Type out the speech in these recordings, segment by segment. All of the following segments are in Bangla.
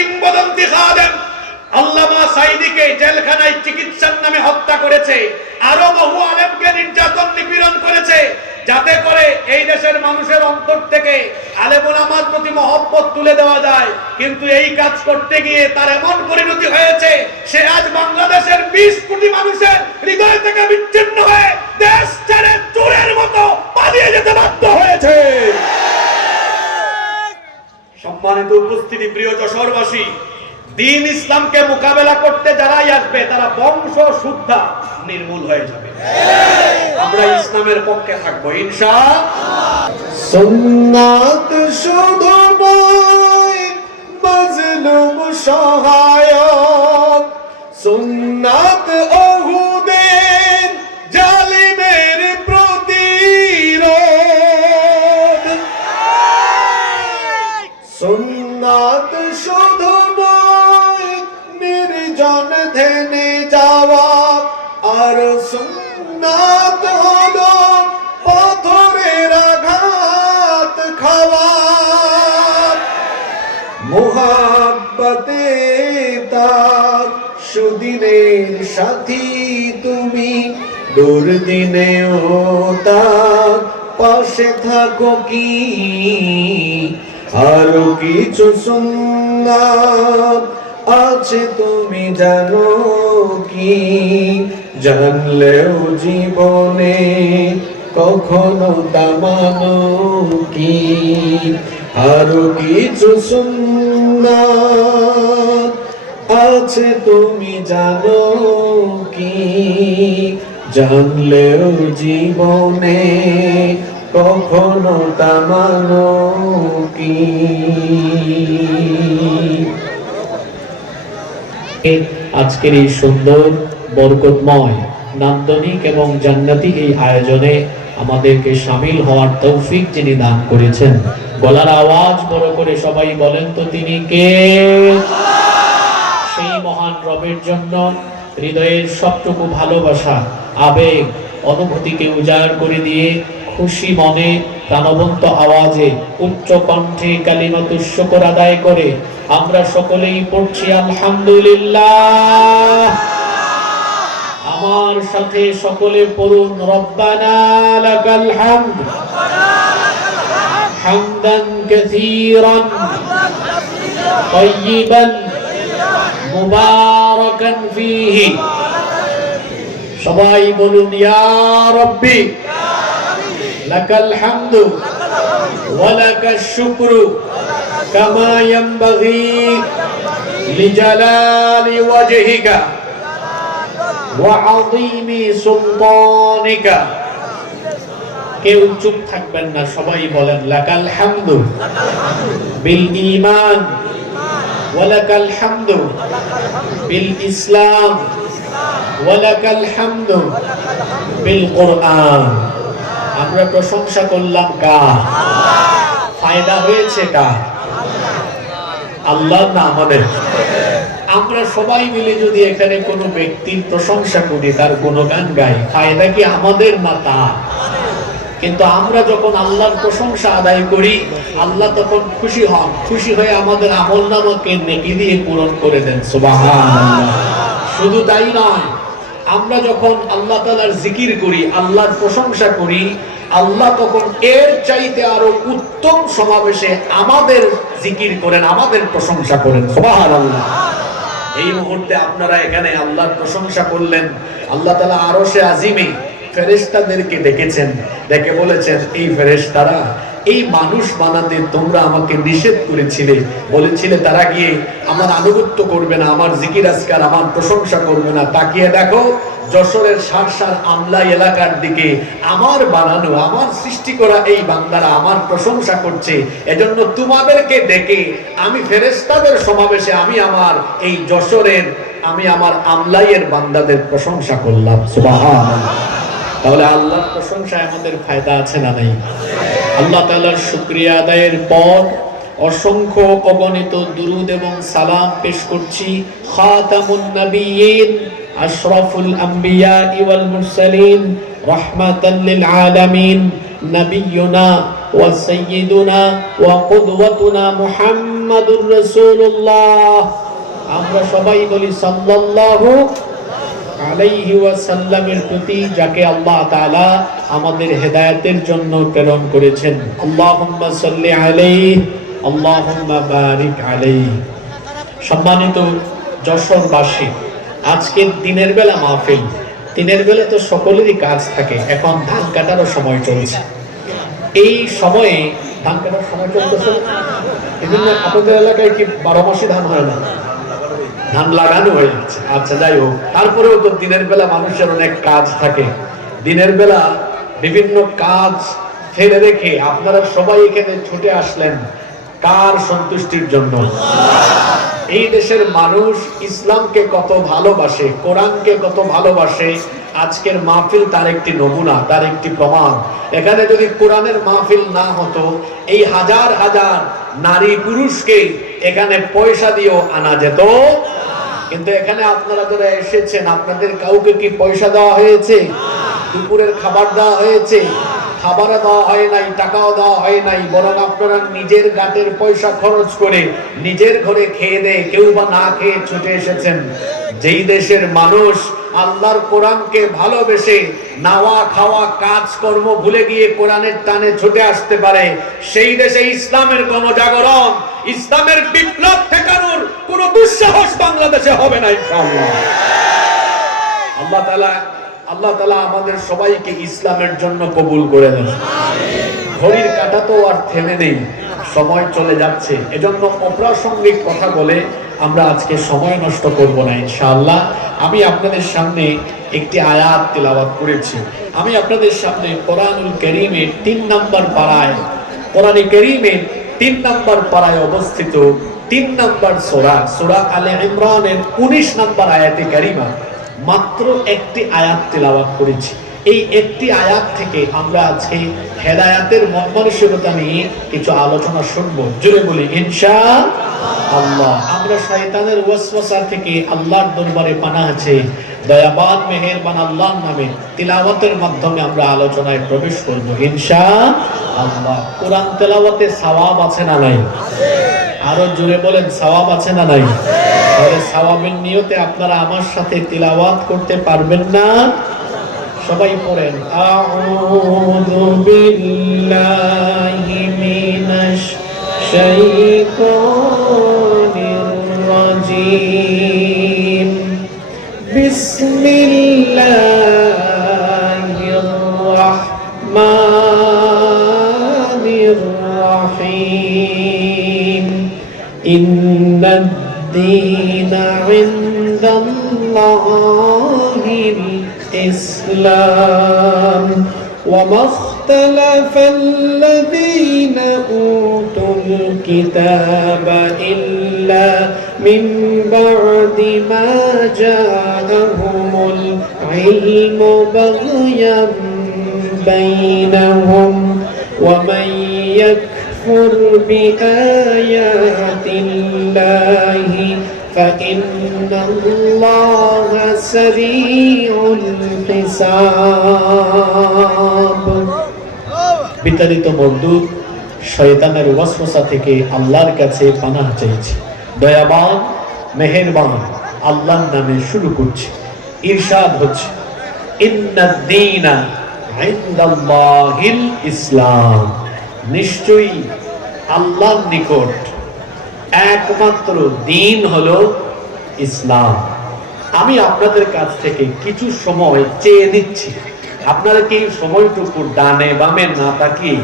কিংবদন্তি খাদেম আল্লামা সাঈদীকে জেলখানায় চিকিৎসার নামে হত্যা করেছে, আরো বহু আলেমকে নির্যাতন নিপীড়ন করেছে, যাতে করে এই দেশের মানুষের অন্তর থেকে আলেম ওলামার প্রতি মহব্বত তুলে দেওয়া যায়। কিন্তু এই কাজ করতে গিয়ে তার এমন পরিণতি হয়েছে, সে আজ বাংলাদেশের 20 কোটি মানুষের হৃদয় থেকে বিচ্ছিন্ন হয়ে দেশ ছেড়ে চোরের মতো পালিয়ে যেতে বাধ্য হয়েছে। সম্মানিত উপস্থিতি, প্রিয় যশোরবাসী, দ্বীন ইসলামকে মোকাবেলা করতে যারাই আসবে তারা বংশ শুদ্ধা নির্মূল হয়ে যাবে। আমরা ইসলামের পক্ষে থাকবো ইনশাআল্লাহ। সুন্নাত শুধু নয় মাজলুম সহায়ক, সুন্নাত ওহুদের জালিমের প্রতিরোধ, সুন্নাত শুধু নয় নির্জন ধ্যানে যাওয়া, আর সুন্নাত হলো পাথরের আঘাত খাওয়া। মুহাব্বতে তার সুদিনের সাথী তুমি, দুর্দিনেও তার পাশে থাকো কি। আরো কিছু সুন্নাত আছে তুমি জানো কি, জানলেও জীবনে কখনো তা মানো কি। আরো কিছু সুন্নাত আছে তুমি জানো কি, জানলেও জীবনে কখনো তা মানো কি। আজকের এই সুন্দর বরকতময় নান্দনিক এবং জান্নাতি এই আয়োজনে আমাদেরকে শামিল হওয়ার তৌফিক যিনি দান করেছেন, গলার আওয়াজ বড় করে সবাই বলেন তো তিনি কে? সেই মহান রবের জন্য হৃদয়ের সবটুকু ভালোবাসা, আবেগ, অনুভূতিকে উজাড় করে দিয়ে খুশি মনে প্রাণবন্ত আওয়াজে উচ্চ কণ্ঠে কালিমাতুশ শুকর আদায় করে আমরা সকলেই পড়ছি আলহামদুলিল্লাহ। আমার সাথে সকলে পড়ুন রব্বানা লাকাল হামদ হামদান কাসীরান তাইয়িবান মুবারাকান ফীহি। সবাই বলুন ইয়া রাব্বি লাকাল হামদু ওয়া লাকাশ শুকরু কামা ইয়ানবাগি লিজালালি ওয়াজহিকা ওয়া আযীমি সুলতানিকা। কেউ চুপ থাকবেন না, সবাই বলেন লাকাল হামদু বিল ঈমান ওয়া লাকাল হামদু বিল ইসলাম ওয়া লাকাল হামদু বিল কুরআন। আমরা প্রশংসা করলাম কার? ফায়দা হয়েছে কার? আল্লাহ না আমাদের? আমরা সবাই মিলে যদি এখানে কোনো ব্যক্তির প্রশংসা করি, তার গুণগান গাই, ফায়দা কি আমাদের না তার? কিন্তু আমরা যখন আল্লাহর প্রশংসা আদায় করি, আল্লাহ তখন খুশি হন, খুশি হয়ে আমাদের আমলনামাকে নেকি দিয়ে পূরণ করে দেন। সুবহানাল্লাহ। শুধু তাই নয়, আমরা যখন আল্লাহ তাআলার জিকির করি, আল্লাহর প্রশংসা করি, আল্লাহ তখন এর চাইতে আরো উত্তম সমাবেশে আমাদের জিকির করেন, আমাদের প্রশংসা করেন। সুবহানাল্লাহ। এই মুহূর্তে আপনারা এখানে আল্লাহর প্রশংসা করলেন, আল্লাহ তাআলা আরশে আজিমে ফেরেশতাদেরকে ডেকেছেন, ডেকে বলেছেন, এই ফেরেশতারা এই মানুষ বানাতে তোমরা আমাকে নিষেধ করেছিলে, বলেছিলে তারা গিয়ে আমার আনুগত্য করবে না, আমার জিকির আজকার, আমার প্রশংসা করবে না। তাকিয়ে দেখো যশোরের সারসার আমলা এলাকার দিকে আমার বানানো, আমার সৃষ্টি করা এই বান্দারা আমার প্রশংসা করছে। এজন্য তোমাদেরকে ডেকে আমি ফেরেশতাদের সমাবেশে আমি আমার এই যশোরের, আমি আমার আমলাইয়ের বান্দাদের প্রশংসা করলাম। সুবহানাল্লাহ। তাহলে আল্লাহর প্রশংসায় আমাদের ফায়দা আছে না নাই? আল্লাহ তাআলার শুকরিয়া আদায়ের পর অসংখ্য অগণিত দুরুদ এবং সালাম পেশ করছি খাতামুন নবিয়্যিন আশরাফুল আম্বিয়া ওয়াল মুরসালিন রাহমাতাল লিল আলামিন নবিয়ুনা ওয়া সাইয়্যিদুনা ওয়া কুদওয়াতুনা মুহাম্মদ মুহাম্মাদুর রাসূলুল্লাহ। আমরা সবাই বলি সাল্লাল্লাহু আলাইহি ওয়াসাল্লামের প্রতি, যাকে আল্লাহ তাআলা আমাদের হেদায়েতের জন্য প্রেরণ করেছেন। আল্লাহুম্মা সাল্লি আলাইহি, আল্লাহুম্মা বারিক আলাইহি। সম্মানিত যশোরবাসী, আজকে দিনের বেলা মাহফিল। দিনের বেলা তো সকলেরই কাজ থাকে, এখন ধান কাটারও সময় চলছে। এই সময়ে ধান কাটার সময় চলতেছে, এজন্য আপনাদের এলাকায় কি 12 মাসে ধান হয় না? ধান লাগানো হয়ে যাচ্ছে। আচ্ছা, যাই হোক, তারপরেও তো দিনের বেলা মানুষের অনেক কাজ থাকে। দিনের বেলা বিভিন্ন কাজ ফেলে রেখে আপনারা সবাই এখানে ছুটে আসলেন কার সন্তুষ্টির জন্য? এই দেশের মানুষ ইসলামকে কত ভালোবাসে, কোরআনকে কত ভালোবাসে, আজকের মাহফিল তার একটি নমুনা, তার একটি প্রমাণ। এখানে যদি কোরআনের মাহফিল না হতো, এই হাজার হাজার নারী পুরুষকে এখানে পয়সা দিয়েও আনা যেত। কিন্তু এখানে আপনারা যারা এসেছেন, আপনাদের কাউকে কি পয়সা দেওয়া হয়েছে? দুপুরের খাবার দেওয়া হয়েছে? খাবারও দেওয়া হয় নাই, টাকাও দেওয়া হয় নাই, বরং আপনারা নিজের গাটের পয়সা খরচ করে নিজের ঘরে খেয়ে দেয়, কেউ বা না খেয়ে ছুটে এসেছেন। যেই দেশের মানুষ আল্লাহর কোরআনকে ভালোবেসে নাওয়া খাওয়া কাজকর্ম ভুলে গিয়ে কোরআনের টানে ছুটে আসতে পারে, সেই দেশে ইসলামের গণজাগরণ, ইসলামের বিপ্লব ঠেকানোর কোনো দুঃসাহস বাংলাদেশে হবে না ইনশাআল্লাহ। আল্লাহ তাআলা আমাদের সবাইকে ইসলামের জন্য কবুল করে দেন। ঘড়ির কাঁটা তো আর থেমে নেই, সময় চলে যাচ্ছে। এজন্য অপ্রাসঙ্গিক কথা বলে আমরা আজকে সময় নষ্ট করব না ইনশাআল্লাহ। আমি আপনাদের সামনে একটি আয়াত তিলাওয়াত করেছি। আমি আপনাদের সামনে কোরআনুল কারীমের 3 নম্বর পারায়, কোরআনে কারীমের 3 নম্বর পারায় অবস্থিত 3 নম্বর সূরা আলে ইমরানের 19 নম্বর আয়াতে কারিমা মাত্র একটি আয়াত তিলাওয়াত করেছি। এই একটি আয়াত থেকে আমরা আজকে হেদায়েতের মর্মানুষিকতা নিয়ে কিছু আলোচনা শুনবো। জোরে বলি ইনশাআল্লাহ। আমরা শয়তানের ওয়াসওয়াসা থেকে আল্লাহর দরবারে পানাহ চাই। দয়াবান মেহেরবান আল্লাহর নামে তিলাওয়াতের মাধ্যমে আমরা আলোচনায় প্রবেশ করব ইনশাআল্লাহ। কোরআন তেলাওয়াতে সওয়াব আছে না নাই? আরো জোরে বলেন, সওয়াব আছে না নাই? তাহলে সওয়াবের নিয়তে আপনারা আমার সাথে তিলাওয়াত করতে পারবেন না? সবাই পড়েন, আউযু বিল্লাহি মিনাশ শাইতানির রাজীম, বিসমিল্লাহির রাহমানির রাহিম, ইন্নাদ দীনা ইনদাল্লাহিল ইসলাম ওয়া মাখতালাফাল্লাযীনা উতুল কিতাবা ইল্লা মিন বা'দি মা জাআহুমুল ইলমু বাগয়াম বাইনাহুম ওয়া মান ইয়াকফুর বিআয়াতিল্লাহি فإن الله سريع الحساب। বিতাড়িত মরদুদ শয়তানের ওয়াসওয়াসা থেকে আল্লাহর কাছে পানাহ চাইছি। দয়াবান মেহেরবান আল্লাহর নামে শুরু করছি। ইরশাদ হচ্ছে, ইন্নাদ দীনা ইনদাল্লাহিল ইসলাম, নিশ্চয়ই আল্লাহর নিকট একমাত্র দিন হলো ইসলাম। আমি আপনাদের কাছ থেকে কিছু সময় চেয়ে নিচ্ছি। আপনারা কি সময়টুকু ডানে বামে না তাকিয়ে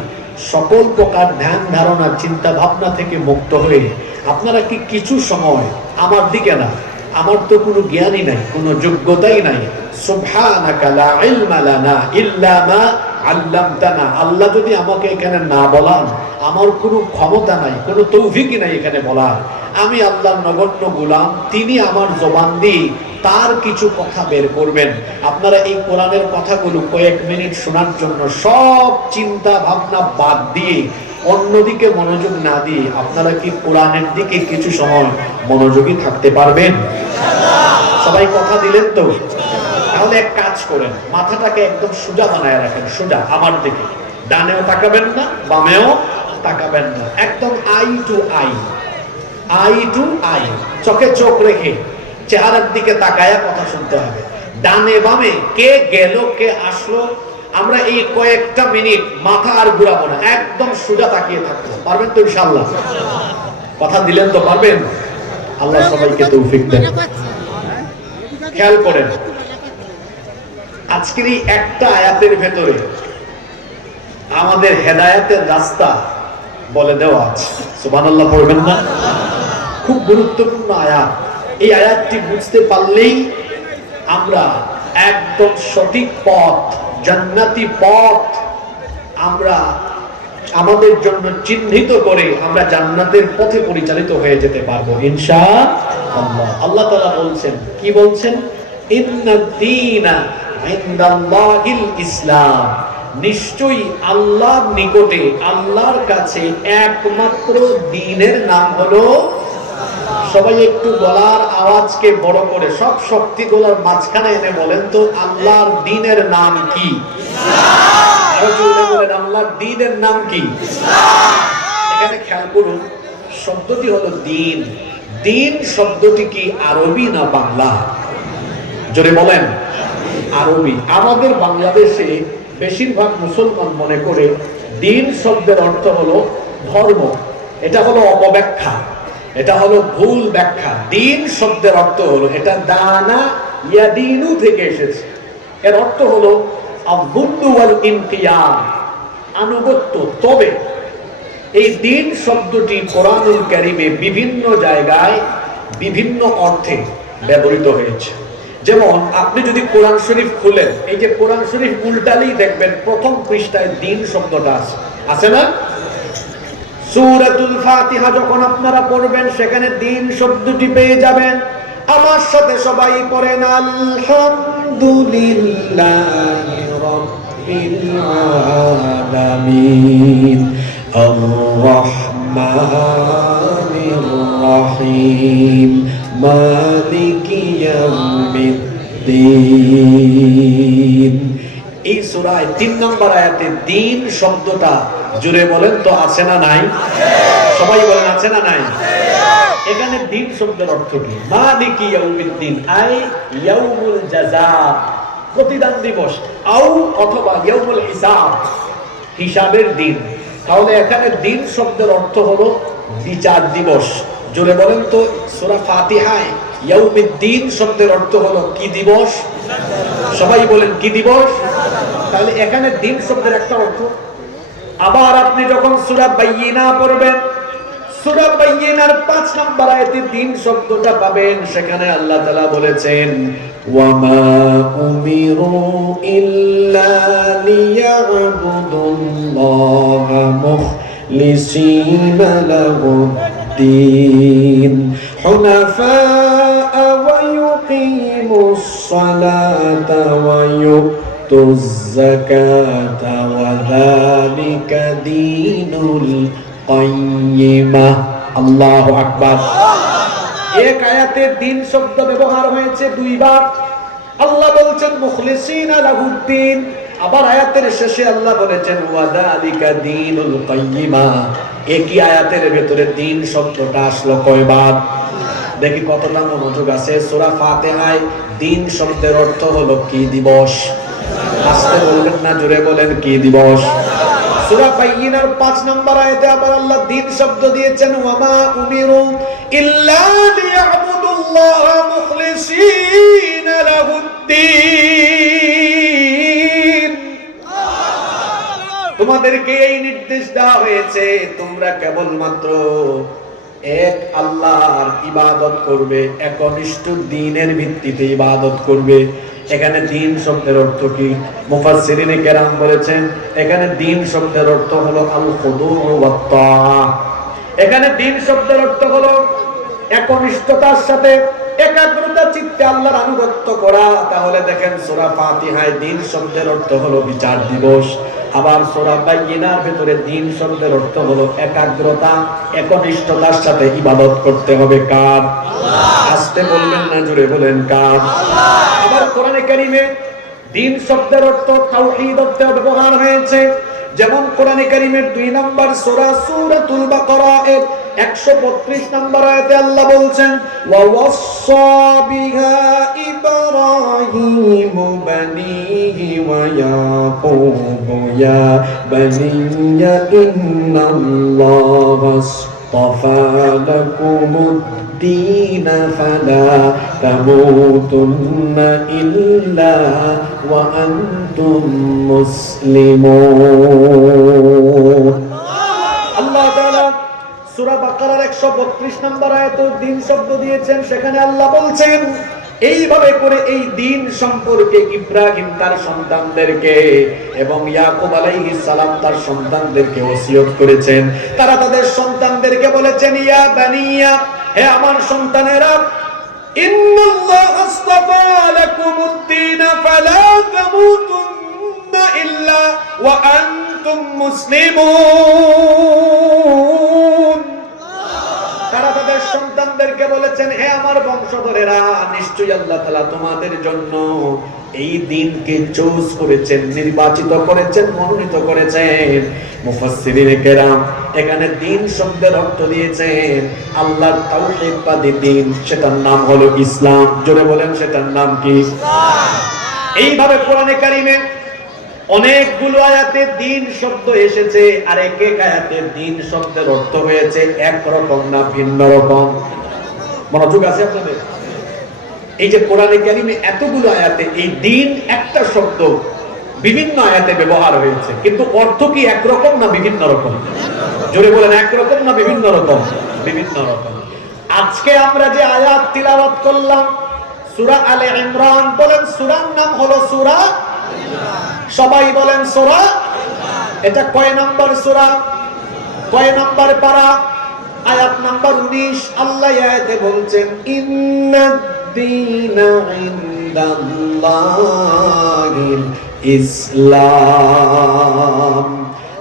সকল প্রকার ধ্যান ধারণা চিন্তা ভাবনা থেকে মুক্ত হয়ে আপনারা কি কিছু সময় আমার দিকে, না আমার তো কোনো জ্ঞানই নাই, কোনো যোগ্যতাই নাই, সুবহানাকা লা ইলমা লানা ইল্লা মা আল্লামতানা, আল্লাহ যদি আমাকে এখানে না বলান, আমার কোনো ক্ষমতা নাই, কোনো তৌফিকই নাই এখানে বলার। আমি আল্লাহর নগণ্য গোলাম, তিনি আমার জবান দিয়ে তার কিছু কথা বের করবেন। আপনারা এই কোরআনের কথাগুলো কয়েক মিনিট শোনার জন্য সব চিন্তা ভাবনা বাদ দিয়ে অন্যদিকে মনোযোগ না দিয়ে আপনারা কি কোরআনের দিকে কিছু সময় মনোযোগী থাকতে পারবেন? সবাই কথা দিলেন তো? তাহলে এক কাজ করেন, মাথাটাকে একদম সোজা বানায় রাখেন, সোজা আমার দিকে, ডানেও তাকাবেন না বামেও তাকাবেন না, একদম eye to eye, eye to eye, চোখে চোখ রেখে চেহারার দিকে তাকায়া কথা শুনতে হবে। ডানে বামে কে গেল কে আসলো, আমরা এই কয়েকটা মিনিট মাথা আর ঘুরাবো না, একদম সোজা তাকিয়ে থাকবো। পারবেন তো ইনশাআল্লাহ? কথা দিলেন তো পারবেন? আল্লাহ সবাইকে তৌফিক দেন। খেয়াল করেন, আজকের এই একটা আয়াতের ভেতরে আমাদের হেদায়েতের রাস্তা বলে দেওয়া আছে। সুবহানাল্লাহ পড়বেন না? খুব গুরুত্বপূর্ণ আয়াত। এই আয়াতটি বুঝতে পারলেই আমরা একদম সঠিক পথ, জান্নাতি পথ আমরা আমাদের জন্য চিহ্নিত করে আমরা জান্নাতের পথে পরিচালিত হয়ে যেতে পারবো ইনশাআল্লাহ। আল্লাহ তাআলা বলছেন, কি বলছেন? ইন্নাদ-দীনা ইনদাল্লাহিল ইসলাম, নিশ্চয়ই আল্লাহর নিকটে, আল্লাহর কাছে একমাত্র দ্বীনের নাম হলো। সবাই একটু গলার আওয়াজকে বড় করে সব শক্তি গলার মাঝখানে এনে বলেন তো, আল্লাহর দ্বীনের নাম কি? আরো জোরে বলেন, আল্লাহর দ্বীনের নাম কি? এখানে খেয়াল করুন, শব্দটি হলো দ্বীন। দ্বীন শব্দটি কি আরবি না বাংলা? জোরে বলেন। আরবি। আমাদের বাংলাদেশে বেশিরভাগ মুসলমান মনে করে দ্বীন শব্দের অর্থ হলো ধর্ম। এটা হলো অপব্যাখ্যা, এটা হলো ভুল ব্যাখ্যা। দ্বীন শব্দের অর্থ হলো, এটা দানা ইয়াদিনু থেকে এসেছে। এর অর্থ হলো আল-বুদ্দু ওয়াল ইনকিয়াদ, আনুগত্য। তবে এই দ্বীন শব্দটি কোরআনুল কারীমে বিভিন্ন জায়গায় বিভিন্ন অর্থে ব্যবহৃত হয়েছে। যেমন আপনি যদি কোরআন শরীফ খুলেন, এই যে কোরআন শরীফ উল্টালেই দেখবেন প্রথম পৃষ্ঠায় দ্বীন শব্দটা আছে, আছে না? সূরাতুল ফাতিহা যখন আপনারা পড়বেন সেখানে দ্বীন শব্দটি পেয়ে যাবেন। আমার সাথে সবাই পড়েন, আলহামদুলিল্লাহি রাব্বিল আলামিন আর-রাহমানির রাহিম মালিকি ইয়াউমিদ্দিন। এই সূরায় 3 নম্বর আয়াতে দ্বীন শব্দটা জুড়ে বলেন তো আছে না নাই? সবাই বলেন আছে না নাই? এখানে দ্বীন শব্দের অর্থ কি? মালিকি ইয়াউমিদ্দিন, আই ইয়াউমুল জাযা, প্রতিদান দিবস, আও অথবা ইয়াউমুল হিসাব, হিসাবের দিন। তাহলে এখানে দ্বীন শব্দের অর্থ হলো বিচার দিবস। জোরে বলেন তো, সূরা ফাতিহায় ইয়াউমিদ্দিন শব্দের অর্থ হলো কি দিবস? সবাই বলেন কি দিবস? তাহলে এখানে দ্বীন শব্দের একটা অর্থ। আবার আপনি যখন সূরা বাইয়িনা পড়বেন, সূরা বাইয়িনার 5 নম্বর আয়াতে দ্বীন শব্দটা পাবেন। সেখানে আল্লাহ তাআলা বলেছেন, ওয়া মা উমিরু ইল্লা লিয়াবুদুল্লাহা মুখলিসিনা লাহুদ-দীন হুনাফা ওয়া ইউকিমুস সালাতা ওয়া ইউতুজ যাকাতা ওয়া যালিকা দীনুল কাইয়্যিমা। আল্লাহু আকবার। এক আয়াতে দ্বীন শব্দ ব্যবহার হয়েছে 2 বার। আল্লাহ বলছেন মুখলিসিনা লাহুদ্দিন, আবার আয়াতের শেষে আল্লাহ বলেছেন ওয়া যালিকা দীনুল কাইয়্যিমা। একই আয়াতের ভিতরে দ্বীন শব্দটা আসলো কয়বার? দেখি কতটা মনোযোগ আছে। সূরা ফাতিহায় দ্বীন শব্দের অর্থ হলো কি দিবস? আস্তে বলবেন না, জোরে বলেন কি দিবস? সূরা বাইয়িনার 5 নম্বর আয়াতে আবার আল্লাহ দ্বীন শব্দ দিয়েছেন, ওয়া মা উমিরু ইল্লা লিয়াবুদুল্লাহা মুখলিসিনা লাহুদ-দীন। তোমাদেরকে এই নির্দেশ দেওয়া হয়েছে, তোমরা কেবলমাত্র এক আল্লাহর ইবাদত করবে, একনিষ্ঠ দ্বীনের ভিত্তিতে ইবাদত করবে। এখানে দ্বীন শব্দের অর্থ কি? মুফাসসিরিনে কেরাম বলেছেন এখানে দ্বীন শব্দের অর্থ হলো আল খুদু ওয়াত তাআ। এখানে দ্বীন শব্দের অর্থ হলো একনিষ্ঠতার সাথে একাগ্রতা চিত্তে আল্লাহর আনুগত্য করা। তাহলে দেখেন সূরা ফাতিহায় দ্বীন শব্দের অর্থ হলো বিচার দিবস, আবার সূরা বাইয়িনার ভিতরে দ্বীন শব্দের অর্থ হলো একাগ্রতা, একনিষ্ঠতার সাথে ইবাদত করতে হবে কার? আল্লাহ। আস্তে বলবেন না, জোরে বলেন কার? আল্লাহ। আবার কোরআনে কারীমে দ্বীন শব্দের অর্থ তাওহীদ অর্থে ব্যবহার হয়েছে। যেমন কোরআনে কারীমের 2 নম্বর সূরা সূরাতুল বাকারা এর 132 নম্বর আয়াতে আল্লাহ বলছেন ووصى بها إبراهيم بنيه ويعقوب يا بني إن الله اصطفى لكم الدين فلا تموتن إلا وأنتم مسلمون আল্লাহ তাআলা সূরা বাকারার 132 নম্বর আয়াতে দ্বীন শব্দ দিয়েছেন। সেখানে আল্লাহ বলছেন এইভাবে করে এই দ্বীন সম্পর্কে ইব্রাহিম তার সন্তানদেরকে এবং ইয়াকুব আলাইহিস সালাম তার সন্তানদেরকে ওসিয়ত করেছেন। তারা তাদের সন্তানদেরকে বলেছেন ইয়া বানিয়া, হে আমার সন্তানেরা, ইন্নাল্লাহ আস্তাফা লাকুমুদ-দীন ফালা তামুতুন্না ইল্লা ওয়া আনতুম মুসলিমুন। তারা তাদের সন্তানদেরকে বলেছেন হে আমার বংশধরেরা, নিশ্চয়ই আল্লাহ তাআলা তোমাদের জন্য এই দিনকে চুজ করেছেন, নির্বাচিত করেছেন, মনোনীত করেছেন। মুফাসসিরিনে কেরাম এখানে দিন শব্দের অর্থ দিয়েছেন আল্লাহর তাওহীদবাদী দিন, সেটার নাম হলো ইসলাম। জোরে বলেন সেটার নাম কি? ইসলাম। এইভাবে কোরআনে কারিমে অনেকগুলো আয়াতে দিন শব্দ এসেছে, আর এক এক আয়াতে দিন শব্দের অর্থ হয়েছে একরকম না ভিন্ন রকম। মনোযোগ আছে আপনাদের? এই যে কোরআনে কারিমে এতগুলো আয়াতে এই দিন একটা শব্দ বিভিন্ন আয়াতে ব্যবহার হয়েছে, কিন্তু অর্থ কি একরকম না বিভিন্ন রকম? জোরে বলেন একরকম না বিভিন্ন রকম? বিভিন্ন রকম। আজকে আমরা যে আয়াত তিলাওয়াত করলাম সূরা আলে ইমরান, বলেন সূরার নাম হলো সূরা, সবাই বলেন সূরা। এটা কয় নাম্বার সূরা, কয় নাম্বার পারা? আয়াত নাম্বার 19। আল্লাহ আয়াতে বলছেন ইন্নাদ-দীনা ইনদাল্লাহিল ইসলাম,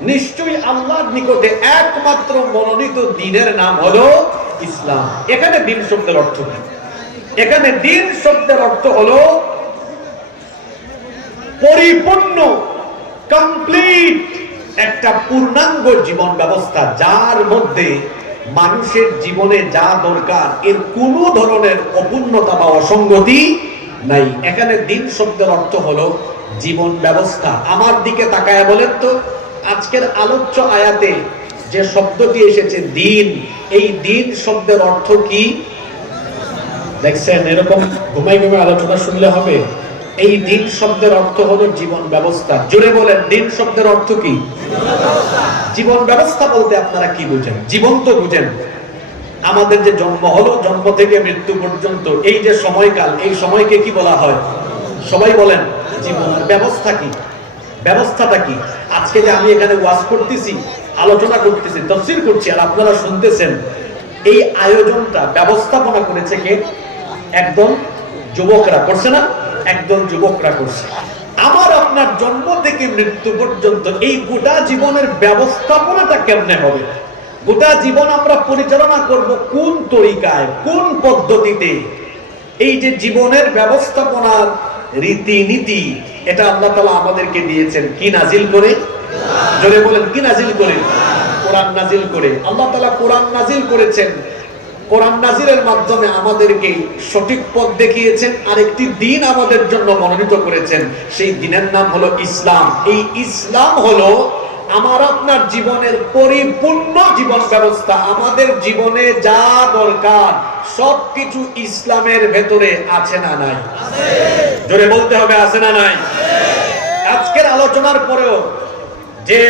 নিশ্চয়ই আল্লাহর নিকটে একমাত্র মনোনীত দ্বীনের নাম হলো ইসলাম। এখানে দ্বীন শব্দের অর্থ কি? এখানে দ্বীন শব্দের অর্থ হলো পরিপূর্ণ, কমপ্লিট একটা পূর্ণাঙ্গ জীবন ব্যবস্থা, যার মধ্যে মানুষের জীবনে যা দরকার এর কোনো ধরনের অপূর্ণতা বা অসঙ্গতি নাই। এখানে দ্বীন শব্দের অর্থ হলো জীবন ব্যবস্থা। আমার দিকে তাকায় বলেন তো, আজকের আলোচ্য আয়াতে যে শব্দটি এসেছে দ্বীন, এই দ্বীন শব্দের অর্থ কি? দেখছেন, এরকম ঘুমাই ঘুমাই আলোচনা শুনলে হবে। এই দ্বীন শব্দের অর্থ হলো জীবন ব্যবস্থা। জোরে বলেন দ্বীন শব্দের অর্থ কি? জীবন ব্যবস্থা বলতে আপনারা কি বুঝেন? জীবন তো বুঝেন, আমাদের যে জন্ম হলো, জন্ম থেকে মৃত্যু পর্যন্ত এই যে সময়কাল, এই সময়কে কি বলা হয়? সবাই বলেন জীবন। ব্যবস্থা কি? ব্যবস্থাটা কি? আজকে যে আমি এখানে ওয়াজ করতেছি, আলোচনা করতেছি, তাফসীর করছি, আর আপনারা শুনতেছেন, এই আয়োজনটা ব্যবস্থাপনা করেছে কে? একদম যুবকরা করছে না? একদম যুবকরা করছে। আমার আপনার জন্ম থেকে মৃত্যু পর্যন্ত এই গোটা জীবনের ব্যবস্থাপনাটা কেমনে হবে? গোটা জীবন আমরা পরিচালনা করব কোন তরিকায়, কোন পদ্ধতিতে? এই যে জীবনের ব্যবস্থাপনার রীতিনীতি, এটা আল্লাহ তাআলা আমাদেরকে দিয়েছেন কি নাজিল করে? জোরে বলেন কি নাজিল করে? কোরআন নাজিল করে। আল্লাহ তাআলা কোরআন নাজিল করেছেন, কোরআন নাজিলের মাধ্যমে আমাদেরকে সঠিক পথ দেখিয়েছেন, আরেকটি দিন আমাদের জন্য মনোনীত করেছেন, সেই দিনের নাম হলো ইসলাম। এই ইসলাম হলো আমার আপনার জীবনের পরিপূর্ণ জীবন ব্যবস্থা। আমাদের জীবনে যা দরকার সবকিছু ইসলামের ভেতরে আছে না নাই? জোরে বলতে হবে আছে না নাই? আজকের আলোচনার পরেও যে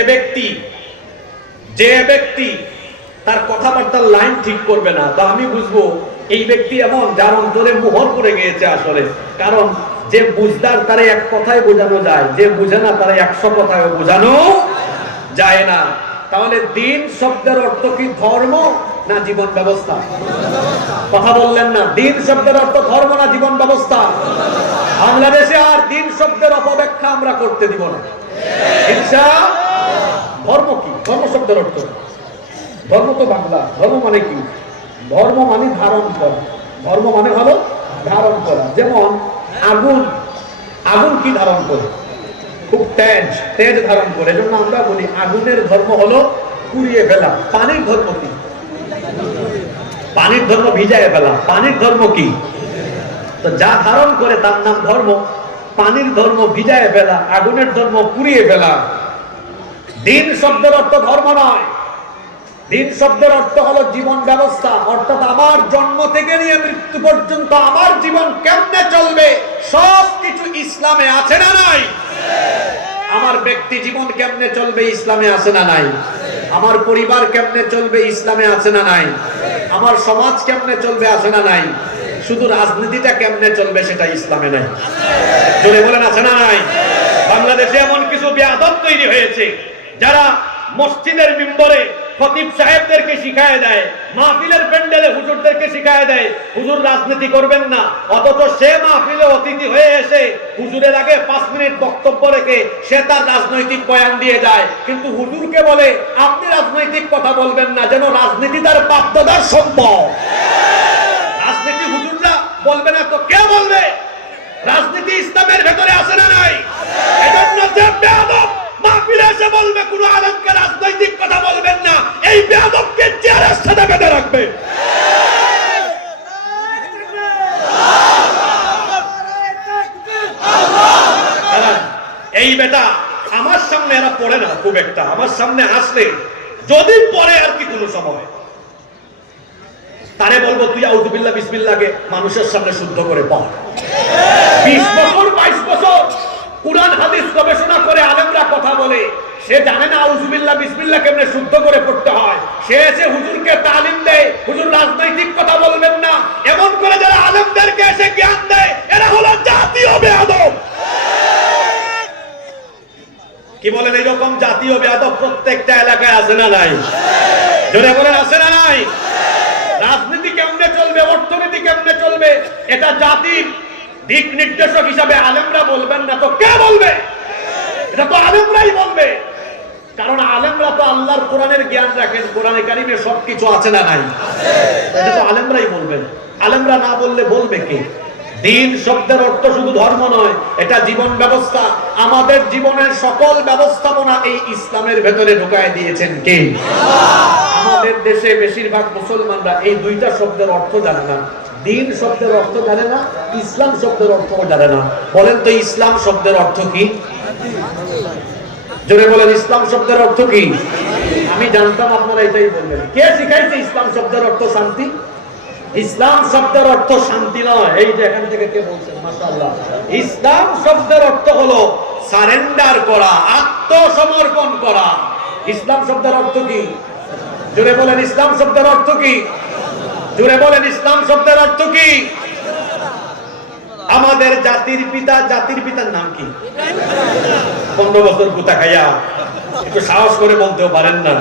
ব্যক্তি তার কথাবার্তার লাইন ঠিক করবে না, তা আমি বুঝবো এই ব্যক্তি এমন যার অন্তরে মোহর পড়ে গিয়েছে আসলে। কারণ যে বুঝদার তারা এক কথায় বোঝানো যায়, যে বুঝে না তারা 100 কথায় বোঝানো যায় না। তাহলে দিন শব্দের অর্থ কি ধর্ম না জীবন ব্যবস্থা? কথা বললেন না। দিন শব্দের অর্থ ধর্ম না জীবন ব্যবস্থা? বাংলাদেশে আর দিন শব্দের অপব্যাখ্যা আমরা করতে দিব না ইনশাআল্লাহ। ধর্ম কি? ধর্ম শব্দের অর্থ, ধর্ম তো বাংলা। ধর্ম মানে কি? ধর্ম মানে ধারণ করা। ধর্ম মানে হলো ধারণ করা। যেমন আগুন, আগুন কি ধারণ করে? খুব তেজ ধারণ করে। এজন্য আমরা বলি আগুনের ধর্ম হলো পুড়িয়ে ফেলা। পানির ধর্ম কি? পানির ধর্ম ভিজায় ফেলা। পানির ধর্ম কি? তো যা ধারণ করে তার নাম ধর্ম। পানির ধর্ম ভিজায় ফেলা, আগুনের ধর্ম পুড়িয়ে ফেলা। দিন শব্দের অর্থ ধর্ম নয়। দিন শব্দের অর্থ হলো জীবন ব্যবস্থা, অর্থাৎ আমার জন্ম থেকে নিয়ে মৃত্যু পর্যন্ত আমার জীবন কেমনে চলবে সবকিছু ইসলামে আছে না নাই? আমার ব্যক্তি জীবন কেমনে চলবে ইসলামে আছে না নাই? আমার পরিবার কেমনে চলবে ইসলামে আছে না নাই? আমার সমাজ কেমনে চলবে আছে না নাই? শুধু রাজনীতিটা কেমনে চলবে সেটা ইসলামে নাই। জোরে বলেন আছে না নাই? বাংলাদেশে এমন কিছু বেয়াদব তৈরি হয়েছে যারা মসজিদের মিম্বরে খতিব সাহেবদেরকে শিখায় দেয়, মাহফিলের প্যান্ডেলে হুজুরদেরকে শিখায় দেয় হুজুর রাজনীতি করবেন না, অথচ সে মাহফিলে অতিথি হয়ে এসে হুজুরের আগে 5 মিনিট বক্তব্য রেখে সে তার রাজনৈতিক বয়ান দিয়ে যায়, কিন্তু হুজুরকে বলে আপনি রাজনৈতিক কথা বলবেন না, যেন রাজনীতি তার বাপদাদার সম্পদ। রাজনীতি হুজুররা বলবে না তো কে বলবে? রাজনীতি ইসলামের ভেতরে আছে না নাই? এজন্য যে বেয়াদব মাহফিলে এসে বলবে কোন আলেমকে রাজনৈতিক কথা বলবেন না, এই বেয়াদবকে চেয়ারের সাথে বেঁধে রাখবে। এই বেটা আমার সামনে এরা পড়ে না খুব একটা, আমার সামনে আসলে যদি পড়ে আর কি কোনো সময় তারে বলবো তুই আউযুবিল্লাহ বিসমিল্লাহকে মানুষের সামনে শুদ্ধ করে পড়। 20 বছর 22 বছর কুরআন হাদিস গবেষণা করে আলেমরা কথা বলে, সে জানে না আউযুবিল্লাহ বিসমিল্লাহ কেমনে শুদ্ধ করে পড়তে হয়। সে এসে হুজুরকে তালিম দেয় হুজুর রাজনৈতিক কথা বলবেন না, এমন করে যারা আলেমদেরকে এসে জ্ঞান দেয় এরা হলো জাতীয় বেয়াদব। কি বলেন? এইরকম জাতীয় বেয়াদব প্রত্যেকটা এলাকায় আছে না নাই? জোরে বলেন আছে না নাই? রাজনীতি কেমনে চলবে, অর্থনীতি কেমনে চলবে, এটা জাতির দিক নির্দেশক হিসাবে আলেমরা বলবেন না তো কে বলবে? এটা তো আলেমরাই বলবে, কারণ আলেমরা তো আল্লাহর কোরআনের জ্ঞান রাখেন, কোরআনে কারিমে সবকিছু আছে না নাই? এটা তো আলেমরাই বলবেন। আলেমরা না বললে বলবে কে? দিন শব্দের অর্থ শুধু ধর্ম নয়, এটা জীবন ব্যবস্থা। আমাদের জীবনের সকল ব্যবস্থাপনা এই ইসলামের ভেতরে ঢুকায় দিয়েছেন কে? আমাদের দেশে বেশিরভাগ মুসলমানরা এই দুইটা শব্দের অর্থ জানে না। দিন শব্দের অর্থ জানে না, ইসলাম শব্দের অর্থও জানে না। বলেন তো ইসলাম শব্দের অর্থ কি? জোরে বলেন ইসলাম শব্দের অর্থ কি? আমি জানতাম আপনারা এটাই বলবেন। কে শিখাইছে ইসলাম শব্দের অর্থ শান্তি? ইসলাম শব্দের অর্থ শান্তি নয়। এই যে এখান থেকে কে বলছেন মাশাআল্লাহ। ইসলাম শব্দের অর্থ হলো সারেন্ডার করা, আত্মসমর্পণ করা। ইসলাম শব্দের অর্থ কি? জোরে বলেন ইসলাম শব্দের অর্থ কি? জোরে বলেন ইসলাম শব্দের অর্থ কি? আমাদের জাতির পিতার নাম কি? 15 বছর গুতা খাইয়া একটু সাহস করে বলতেও পারেন না।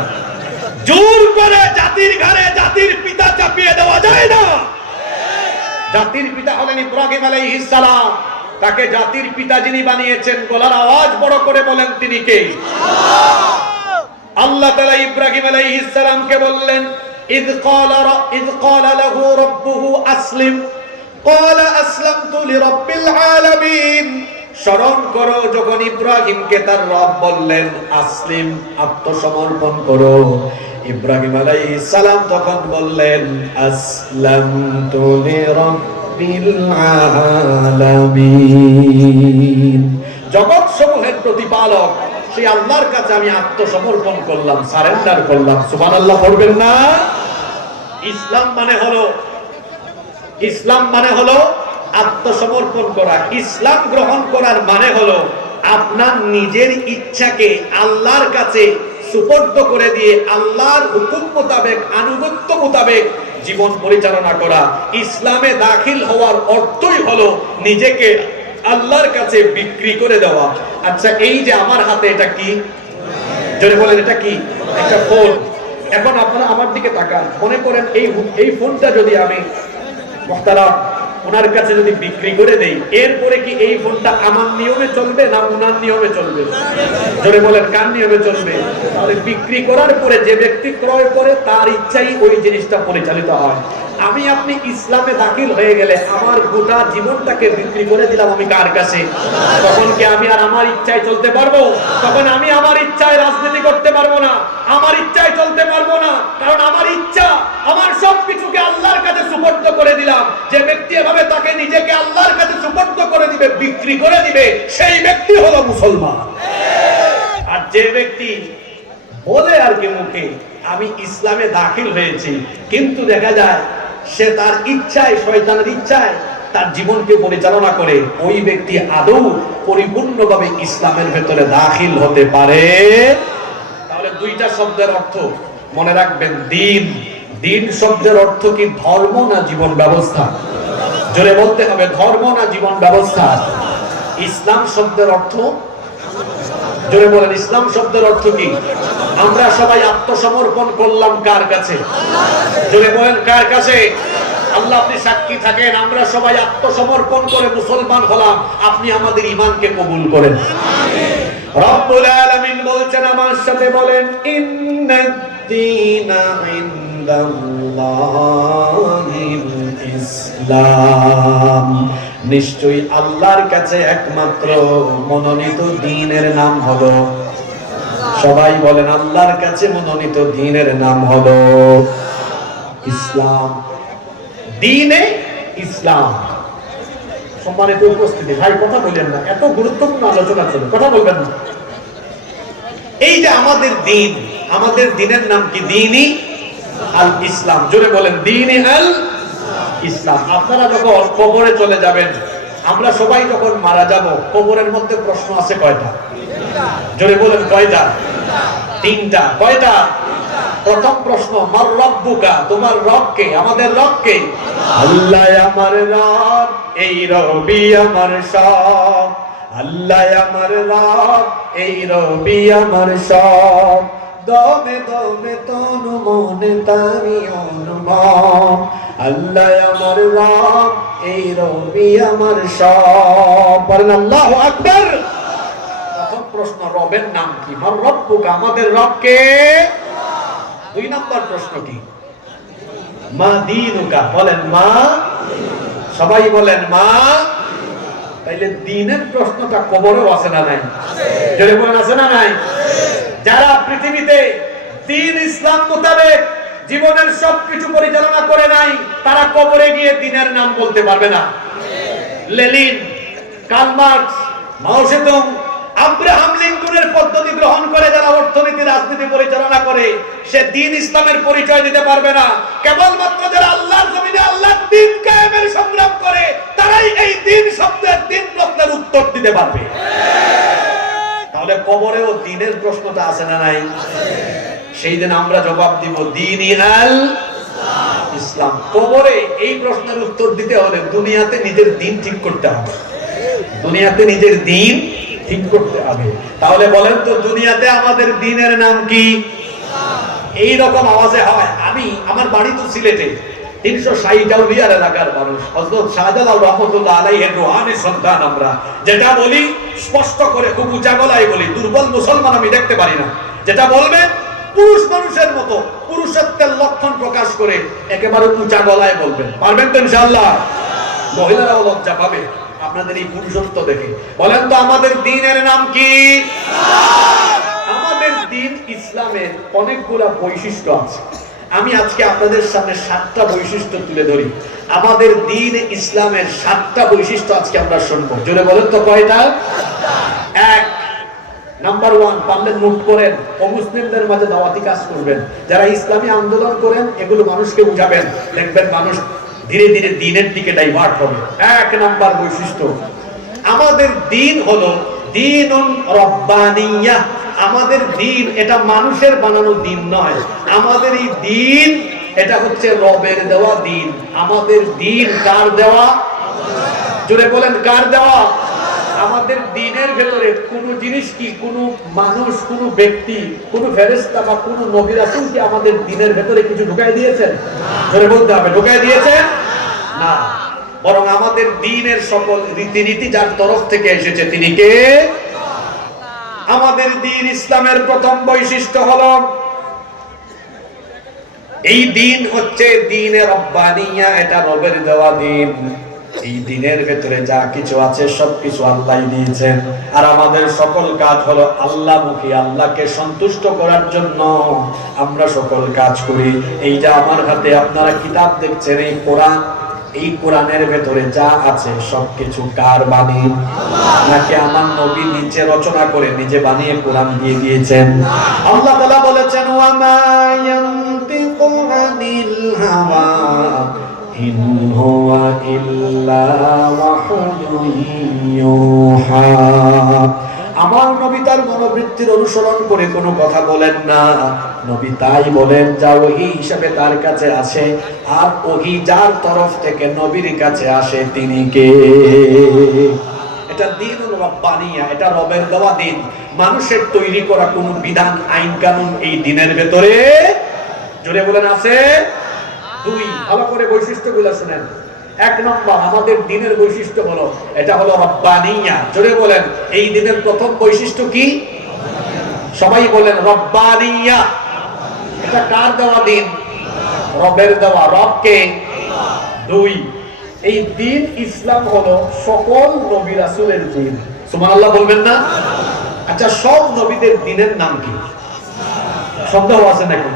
জোর করে জাতির ঘাড়ে জাতির পিতা চাপিয়ে দেওয়া যায় না। জাতির পিতা হলেন ইব্রাহিম আলাইহিস সালাম। তাকে জাতির পিতা যিনি বানিয়েছেন, গলার আওয়াজ বড় করে বলেন তিনি কে? আল্লাহ তাআলা ইব্রাহিম আলাইহিস সালামকে বললেন ইয ক্বালা লাহু রাব্বুহু আসলিম ক্বালা আসলামতু লিরাব্বিল আলামিন। স্মরণ করো যখন ইব্রাহিমকে তার রব বললেন আসলিম, আত্মসমর্পণ করো। ইব্রাহিম আলাইহিস সালাম তখন বললেন আসলামতু লিরাব্বিল আলামিন। জগৎ সমূহের প্রতিপালক সেই আল্লাহর কাছে আমি আত্মসমর্পণ করলাম, সারেন্ডার করলাম। সুবহানাল্লাহ পড়বেন না? ইসলাম মানে হলো আত্মসমর্পণ করা। ইসলাম গ্রহণ করার মানে হলো আপনার নিজের ইচ্ছাকে আল্লাহর কাছে সুপর্দ করে দিয়ে আল্লাহর হুকুম মোতাবেক, আনুগত্য মোতাবেক জীবন পরিচালনা করা। ইসলামে দাখিল হওয়ার অর্থই হলো নিজেকে আল্লাহর কাছে বিক্রি করে দেওয়া। আচ্ছা, এই যে আমার হাতে এটা কি? জোরে বলেন এটা কি? একটা ফোন। এখন আপনারা আমার দিকে তাকান, মনে করেন এই ফোনটা যদি আমি মুহতারাম ওনার কাছে যদি বিক্রি করে দেই, এরপরে কি এই ফোনটা আমার নিয়মে চলবে না ওনার নিয়মে চলবে? জোরে বলেন কার নিয়মে চলবে? তাহলে বিক্রি করার পরে যে ব্যক্তি ক্রয় করে তার ইচ্ছাই ওই জিনিসটা পরিচালিত হয়। আমি আপনি ইসলামে দাখিল হয়ে গেলে আমার গোটা জীবনটাকে বিক্রি করে দিলাম আমি কার কাছে? তখন কি আমি আর আমার ইচ্ছায় চলতে পারবো? তখন আমি আমার ইচ্ছায় রাজনীতি করতে পারবো না, আমার ইচ্ছায় চলতে পারবো না, কারণ আমার ইচ্ছা, আমার সবকিছুকে আল্লাহর কাছে সুপর্দ করে দিলাম। যে ব্যক্তি এভাবে তাকে নিজেকে আল্লাহর কাছে সুপর্দ করে দিবে, বিক্রি করে দিবে, সেই ব্যক্তি হলো মুসলমান। আর যে ব্যক্তি বলে আর কি মুখে আমি ইসলামে দাখিল হয়েছি, কিন্তু দেখা যায় সে তার ইচ্ছায়, শয়তানের ইচ্ছায় তার জীবনকে পরিচালনা করে, ওই ব্যক্তি আদৌ পরিপূর্ণভাবে ইসলামের ভেতরে দাখিল হতে পারে। তাহলে দুইটা শব্দের অর্থ মনে রাখবেন। দিন, দিন শব্দের অর্থ কি ধর্ম না জীবন ব্যবস্থা? জোরে বলতে হবে, ধর্ম না জীবন ব্যবস্থা? ইসলাম শব্দের অর্থ, জোরে বলেন, ইসলাম শব্দের অর্থ কি? আমরা সবাই আত্মসমর্পণ করলাম কার কাছে? জোরে বলেন, কার কাছে? আল্লাহ আপনি সাক্ষী থাকেন, আমরা সবাই আত্মসমর্পণ করে মুসলমান হলাম, আপনি আমাদের ঈমানকে কবুল করেন। রব্বুল আলামিন বলছেন, আমার সাথে বলেন, ইন্নাদ-দীনা ইনদাল্লাহিল ইসলাম। নিশ্চয়ই আল্লাহর কাছে একমাত্র মনোনীত দ্বীনের নাম হলো, সবাই বলেন, আল্লাহর কাছে মনোনীত দ্বীনের নাম হলো ইসলাম। দ্বীনে ইসলাম। সম্মানিত উপস্থিতি, ভাই কথা বলেন না, এত গুরুত্বপূর্ণ আলোচনা চলে, কথা বলবেন না। এই যে আমাদের দ্বীন, আমাদের দ্বীনের নাম কি? দ্বীনি আল ইসলাম। জোরে বলেন, দ্বীনি আল ইসলাম। আপনারা যখন কবরে চলে যাবেন, আমরা সবাই যখন মারা যাব, কবরের মধ্যে প্রশ্ন আছে কয়টা? জোরে বলেন, কয়টা? তিনটা। কয়টা? প্রথম প্রশ্ন, মার রব্বুকা, তোমার রব কে? আমাদের রব কে? আল্লাহ আমার রব, এই রবি আমার সব। আল্লাহ আমার রব, এই রবি আমার সব। দমে দমে তনু মনে তারি অনুভব। আল্লাহ আমার রব, এই রবি আমার সব। বলেন আল্লাহু আকবার। প্রথম প্রশ্ন, রবের নাম কি? মার রব্বুকা, আমাদের রব কে? দুই নম্বর প্রশ্ন কি? মা দীনুকা, বলেন মা। সবাই বলেন মা। তাইলে দ্বীনের প্রশ্নটা কবরেও আছে না নাই? জোরে বলেন, আছে না নাই? যারা পৃথিবীতে দ্বীন ইসলাম মোতাবেক জীবনের সবকিছু পরিচালনা করে নাই, তারা কবরে গিয়ে দ্বীনের নাম বলতে পারবে না। লেনিন, কার্ল মার্কস, মাও জেদুং, আব্রাহাম লিঙ্কনের পদ্ধতি গ্রহণ করে যারা অর্থনীতি, রাজনীতি পরিচালনা করে, সে দ্বীন ইসলামের পরিচয় দিতে পারবে না। কেবলমাত্র যারা আল্লাহর জমিনে আল্লাহর দ্বীন কায়েমের সংগ্রাম করে, তারাই এই দ্বীন শব্দের, দ্বীন প্রশ্নের উত্তর দিতে পারবে। তাহলে কবরেও দ্বীনের প্রশ্নটা আছে না নাই? সেই দিন আমরা জবাব দিব দ্বীনি আল ইসলাম। কবরে এই প্রশ্নের উত্তর দিতে হলে দুনিয়াতে নিজের দ্বীন ঠিক করতে হবে, দুনিয়াতে নিজের দ্বীন ঠিক করতে হবে। তাহলে বলেন তো, দুনিয়াতে আমাদের দ্বীনের নাম কি? এই রকম আওয়াজে হয়। আমি, আমার বাড়ি তো সিলেটে, 360 আউলিয়ার এলাকার মানুষ, হযরত শাহজালাল রহমাতুল্লাহ আলাইহির রুহানি সন্তান। আমরা যেটা বলি স্পষ্ট করে, খুব উঁচা গলায় বলি, দুর্বল মুসলমান আমি দেখতে পারি না। যেটা বলবেন পুরুষ মানুষের মতো পুরুষত্বের লক্ষণ প্রকাশ করে একেবারে উঁচা গলায় বলবেন, পারবেন তো ইনশাআল্লাহ? মহিলারাও লজ্জা পাবে আপনাদের এই পুরুষত্ব দেখে। বলেন তো, আমাদের দ্বীনের নাম কি? আমাদের দ্বীন ইসলামের অনেকগুলা বৈশিষ্ট্য আছে। আমি আজকে আপনাদের সামনে 7টা বৈশিষ্ট্য তুলে ধরি। আমাদের দ্বীন ইসলামের 7টা বৈশিষ্ট্য আজকে আমরা শুনবো। জোরে বলেন তো, কয়টা? 1 নাম্বার 1, পারলে নোট করেন, অমুসলিমদের মাঝে দাওয়াতি কাজ করবেন। যারা ইসলামী আন্দোলন করেন, এগুলো মানুষকে বুঝাবেন, দেখবেন মানুষ ধীরে ধীরে দ্বীনের দিকে ডাইভার্ট হবে। 1 নাম্বার বৈশিষ্ট্য, আমাদের দ্বীন হলো দ্বীনুন রব্বানিয়াহ। আমাদের দ্বীন এটা মানুষের বানানো দ্বীন নয়। আমাদের এই দ্বীন এটা হচ্ছে রবের দেওয়া দ্বীন। আমাদের দ্বীন কার দেওয়া? জোরে বলেন, কার দেওয়া? আমাদের দ্বীনের ভেতরে কোন জিনিস কি, কোন মানুষ, কোন ব্যক্তি, কোন ফেরেশতা বা কোন নবী রাসূল কি আমাদের দ্বীনের ভেতরে কিছু ঢুকাই দিয়েছেন? জোরে বলতে হবে, ঢুকাই দিয়েছেন না। বরং আমাদের দ্বীনের সকল রীতিনীতি যার তরফ থেকে এসেছে তিনি কে? আমাদের দ্বীন ইসলামের প্রথম বৈশিষ্ট্য হলো, এই দ্বীন হচ্ছে দ্বীনে রব্বানিয়া, এটা রবের দেওয়া দ্বীন। এই দিনের ভেতরে যা কিছু আছে সবকিছু আল্লাহ দিয়েছেন, আর আমাদের সকল কাজ হলো আল্লাহমুখী, আল্লাহকে সন্তুষ্ট করার জন্য আমরা সকল কাজ করি। এই যে আমার হাতে আপনারা কিতাব দেখছেন, এই কোরআন, এই কোরআনের ভেতরে যা আছে সবকিছু কার বাণী? নাকি আমার নবী নিজে রচনা করে নিজে বানিয়ে কোরআন দিয়ে দিয়েছেন? আল্লাহ তাআলা বলেছেন, ওয়া মা ইয়ানতিকু আনিল হাওয়া ইন হুয়া ইল্লা ওয়াহয়ুন ইউহা। আমার নবী তার মনোবৃত্তির অনুসরণ করে কোনো কথা বলেন না। নবী তাই বলেন যা ওহী হিসাবে তার কাছে আসে, আর ওহী যার তরফ থেকে নবীর কাছে আসে তিনি কে? এটা দ্বীনুল রাব্বানিয়া, এটা রবের দেওয়া দিন। মানুষের তৈরি করা কোনো বিধান, আইন কানুন এই দিনের ভেতরে, জোরে বলেন, আছে? দুই, ভালো করে বৈশিষ্ট্যগুলো শুনেন। এক নম্বর, আমাদের দিনের বৈশিষ্ট্য হলো, এটা হলো রব্বানিয়া। জোরে বলেন, এই দিনের প্রথম বৈশিষ্ট্য কি? সবাই বলেন রব্বানিয়া। এটা কার দেওয়া দিন? রবের দেওয়া। রবকে? দুই, এই দিন ইসলাম হলো সকল নবী রাসূলের দিন। সুবহানাল্লাহ বলবেন না? আচ্ছা, সব নবীদের দিনের নাম কি? সন্দেহ আছে নাকি?